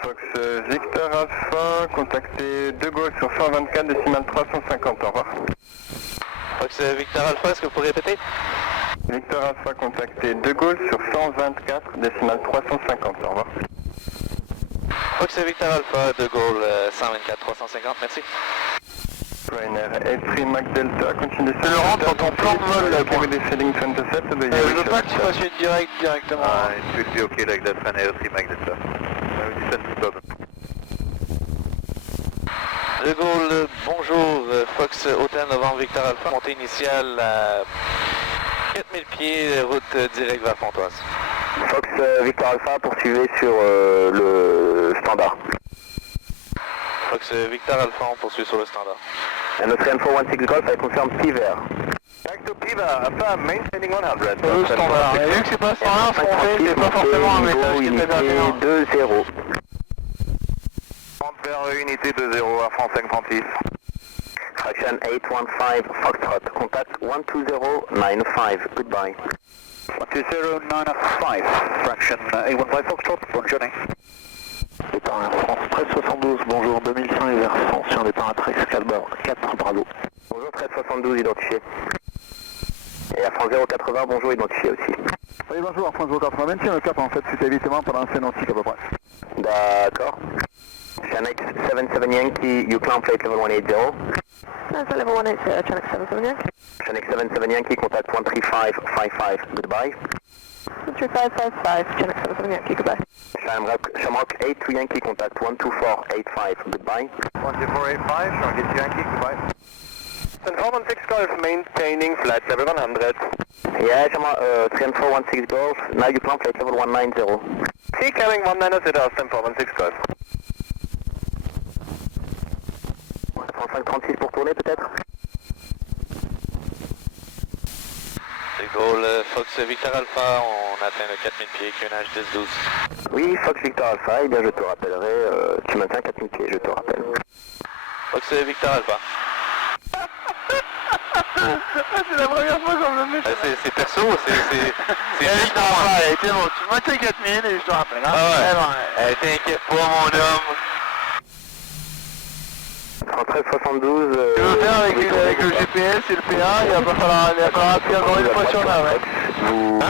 Fox Victor Alpha, contactez De Gaulle sur 124 décimal 350, au revoir. Fox Victor Alpha, est-ce que vous pouvez répéter? Victor Alpha, contactez De Gaulle sur 124 décimal 350, au revoir. Fox Victor Alpha, De Gaulle 124 350, merci. Ryanair 83 Mach Delta, continue Je le rentre dans ton plan de vol là. Pour des settings to intercept, Je veux pas que tu fasses une direct directement. It should be okay like that, Ryanair 83 Mach Delta. Descend to Dublin. De Gaulle, bonjour, Fox Hotel Novembre Victor Alpha, montée initiale à 4000 pieds, route directe vers Pontoise. Fox Victor Alpha, poursuivez sur le standard. Fox Victor Alpha, on poursuit sur le standard. Notre N416 Golf, elle concerne Piver. Back to Piva, Alpha, maintaining 100. Le standard. Et vu que c'est pas standard, ce qu'on fait, c'est pas forcément un message qui est déterminant. 2-0. Vers unité 2-0 à France 536. Fraction 815 Foxtrot, contact 12095, goodbye. 12095, fraction 815 Foxtrot, bonne journée. Départ Air France 1372, bonjour 2100 et versant sur départ à Trex 4 Bravo. Bonjour 1372 identifié. Et Air France 080, bonjour identifié aussi. Oui bonjour Air France 080, maintien le cap en fait suite à évitement pendant un nautique à peu près. D'accord. Channel 77 Yankee, you climb plate level 180. That's level 180, Channel 77 Yankee. Channel 77 Yankee, contact 13555, goodbye. 13555, Channel 77 Yankee, goodbye. Shamrock 82 Yankee, contact 12485, goodbye. 12485, Shamrock 82 Yankee, goodbye. St. 6 Golf, maintaining flight level 100. Yeah, Shamrock 3416 Golf, now you climb plate level 190. Sea carrying 190, St. 6 Golf. 536 pour tourner peut-être. De Gaulle, Fox Victor Alpha, on atteint le 4000 pieds, QNH 1012. Oui, Fox Victor Alpha, eh bien je te rappellerai, tu maintiens 4000 pieds, je te rappelle. Fox Victor Alpha. C'est la première fois qu'on me le met. C'est perso, c'est Victor Alpha, elle était bon, tu maintiens 4000 et je te rappelle. Hein. Ah ouais, t'inquiète pas mon homme. 1372. Tu veux faire avec le GPS et le PA, il va falloir appuyer encore une fois sur la Vous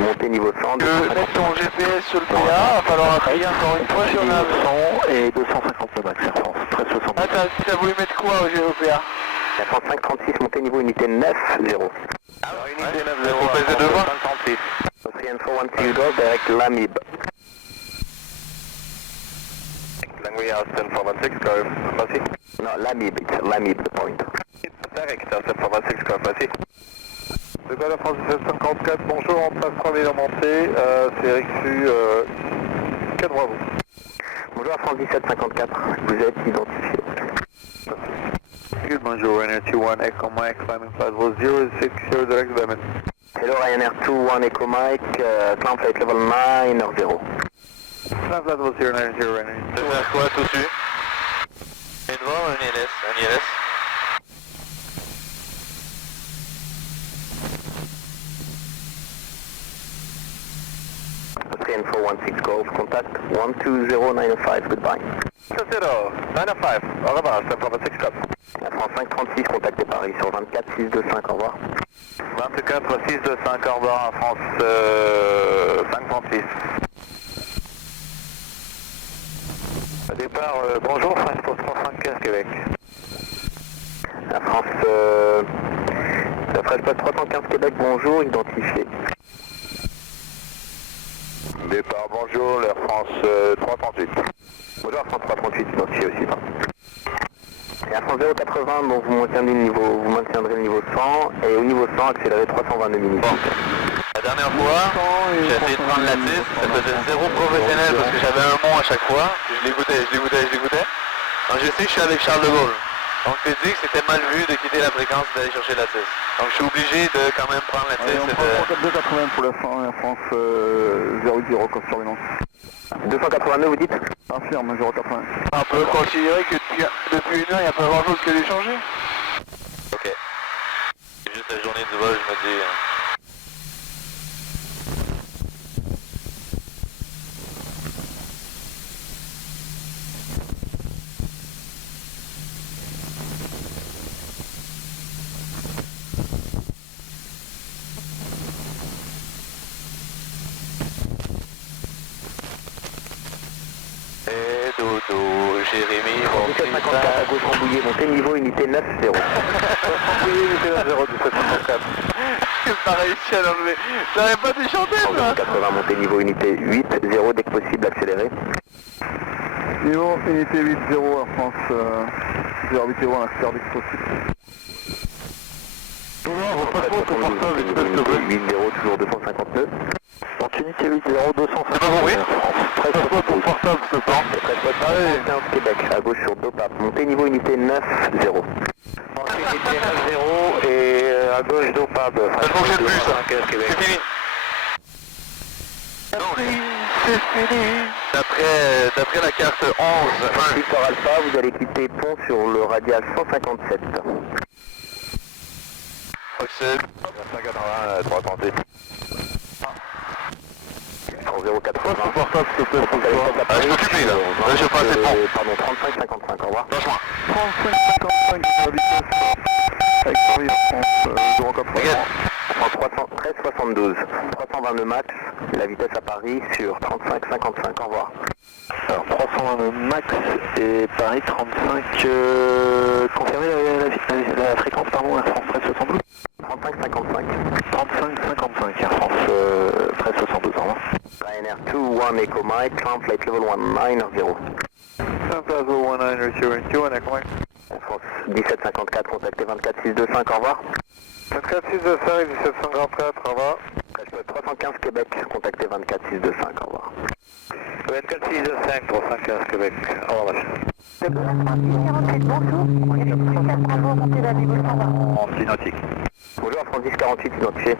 montez niveau 100. Tu veux mettre ton GPS sur le PA, il va falloir appuyer encore une fois sur la 100 et 259 max Air France, 1372. Ah, t'as voulu mettre quoi au PA? Air France 536, montée niveau unité 9-0. Alors unité 9-0, faut peser devant. 536. Austrian 416 Golf, direct Lamib. Language Austin 416 Golf, merci. Non, Lamib, it's Lamib the point. Direct Austin 416 Golf, merci. De Gaulle à France 1754, bonjour, on passe 3000 en montée, c'est Eric Su, 4 bravo. Bonjour à France 1754, vous êtes identifié. Good, bonjour, Ryanair 21 Echo Mike, climbing flight level 060, direct Bremen. Hello Ryanair 21 Echo Mike, climb flight level 9-0. Climb flight level 090, Ryanair. Tu veux faire quoi tout de suite? Un devant, un ILS, Austrian 416 Golf, contact 12095, goodbye. 2-0, 95, au revoir, Austin 416 Golf. Air France 536, contactez Paris sur 24 625, au revoir. 24 625, au revoir, en France 536. Départ, bonjour, France pour 315 Québec. La France, la French Post 315 Québec, bonjour, identifié. Départ, bonjour, l'Air France 338. Bonjour, France 338, identifié aussi. Et Air France 080, donc vous maintiendrez le niveau 100, et au niveau 100, accélérez 322 minutes. Bon. La dernière fois, j'ai essayé de prendre la 6, ça faisait zéro professionnel parce que j'avais un mot à chaque fois. Je l'écoutais. Donc je sais que je suis avec Charles de Gaulle. Donc je t'ai dit que c'était mal vu de quitter la fréquence et d'aller chercher la 6. Donc je suis obligé de quand même prendre la 6. On prend 280 pour la Air France 080 comme surveillance. 282 vous dites? Infirme, 080. On peut considérer que depuis une heure, il n'y a pas grand chose que d'échanger. Ok. C'est juste la journée du vol, je me dis... Jérémy, 1754 à gauche Rambouillet, montée niveau unité 9-0. Rambouillet, unité 9-0, 1754. J'ai pas réussi à l'enlever. J'arrive pas à chanter, ça. 80, montée niveau unité 8-0, dès que possible, accéléré. Niveau unité 8-0 Air France 080, on accélère dès que possible. Non, pas trop, c'est pour ça, vite fait, s'il te plaît. 8-0, toujours 259. Unité 8-0, 250. C'est pas compris? Très pas pour portable, s'il te plaît. Allez. 15 Québec, à gauche sur Dopap, montée niveau unité 9-0. Unité 9-0 et à gauche Dopap. Ça ne fonctionne plus, ça. C'est fini. C'est fini. D'après la carte 11, Victor Alpha, vous allez quitter pont sur le radial 157. Foxel. 180, 338. En 080. Portable, s'il te plaît, faut que je vois. Ah, je peux plus, là. Là, je passe, c'est bon. Pardon, 35-55, au revoir. Lâche-moi. 35-55 de la vitesse avec Paris Air France 080. Regarde. En 13-72, 322 max, la vitesse à Paris sur 35-55, au revoir. Alors 320 max et Paris 35, confirmez la fréquence pardon, Air France 1372 35-55. 35-55 Air France 1372, au revoir. Ryanair 21 Echo Mike, climb flight level 19 0. 19 019 Echo Mike. Air France 1754, contactez 24625, au revoir. 24625, 1754, au revoir. 315 Québec, contactez 24625, au revoir. 24625, 315 Québec, au revoir. 47, bonjour. 4 Bravo, montée d'un niveau 120. En nautique. Bonjour, Air France 1048, identifié.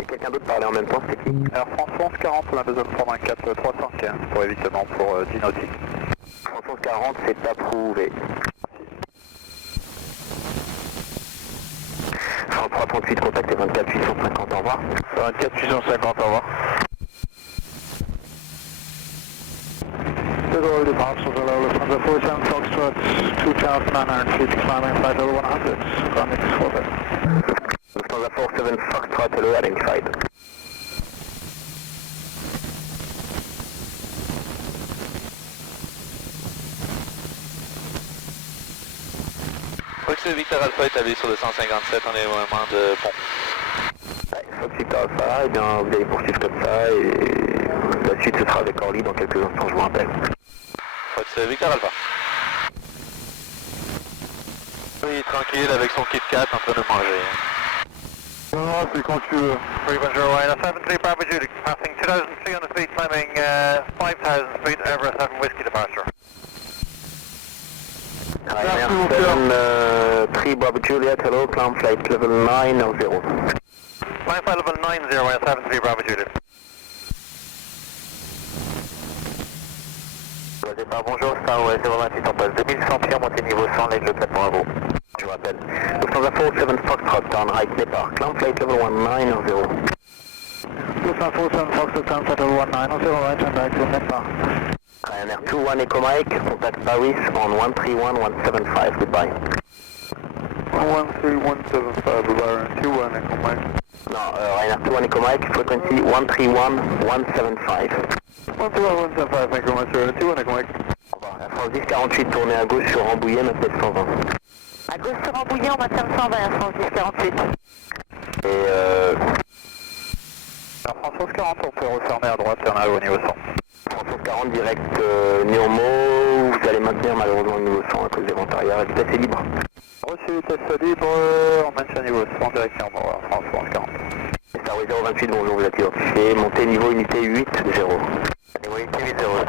Et quelqu'un d'autre parlait en même temps, c'était qui? Air France 1140, la besoin de 324 315 pour évitement pour 10 nautiques. France 1140, c'est approuvé. France 338, contactez 24850, au revoir. 24850, au revoir. Federal departure below Lufthansa 47 Foxtrot 2900 feet climbing flight level 100, grounding 47. Lufthansa 47 Foxtrot, hello, identified. Foxel Victor Alpha établi sur le 157, on est vraiment de pont. Ouais, Fox Victor Alpha, eh bien vous allez poursuivre comme ça et la suite ce sera avec Orly dans quelques instants, je vous rappelle. Foxel Victor Alpha. Il est tranquille avec son Kit Kat en train de manger. Non, c'est quand tu veux. 310 Ryanair 73 Bravo Julie, passing 2,300 feet, climbing 5,000 feet over a 7 whiskey departure. Ryanair 3 Bravo Juliet, hello, climb flight level 90. Climb flight level 90, Ryanair 73 Bravo Julie. Départ, bonjour, Star West 028 en passe 2100 pieds, montée niveau 100, l'aigle 4 Bravo. Je vous rappelle. Lufthansa 47 Foxtrot, down right, départ, climb flight level 190. Lufthansa 47 Foxtrot, climb flight level 190, right and back to Nepal. Ryanair 21 Echo Mike, contact Paris on 131175, goodbye. 113-175, goodbye, 21 Echo Mike. No, Ryanair 21 Echo Mike, frequency 131175. 121, thank you much, 21, connect. Air France 10 48, tournez à gauche sur Rambouillet, maintien 120. À gauche sur Rambouillet, on maintient 120, Air France 10 48. Et Air France 11 40, on peut refermer à droite, on arrive au niveau 100. France 40 direct Néomo, vous allez maintenir malheureusement le niveau 100 à cause des vents arrière, la vitesse est libre. Reçu, vitesse libre, on maintient niveau 100, direction Air France 11 40. Star 028, bonjour, vous êtes identifié, montez niveau unité 8-0. Niveau unité 8-0,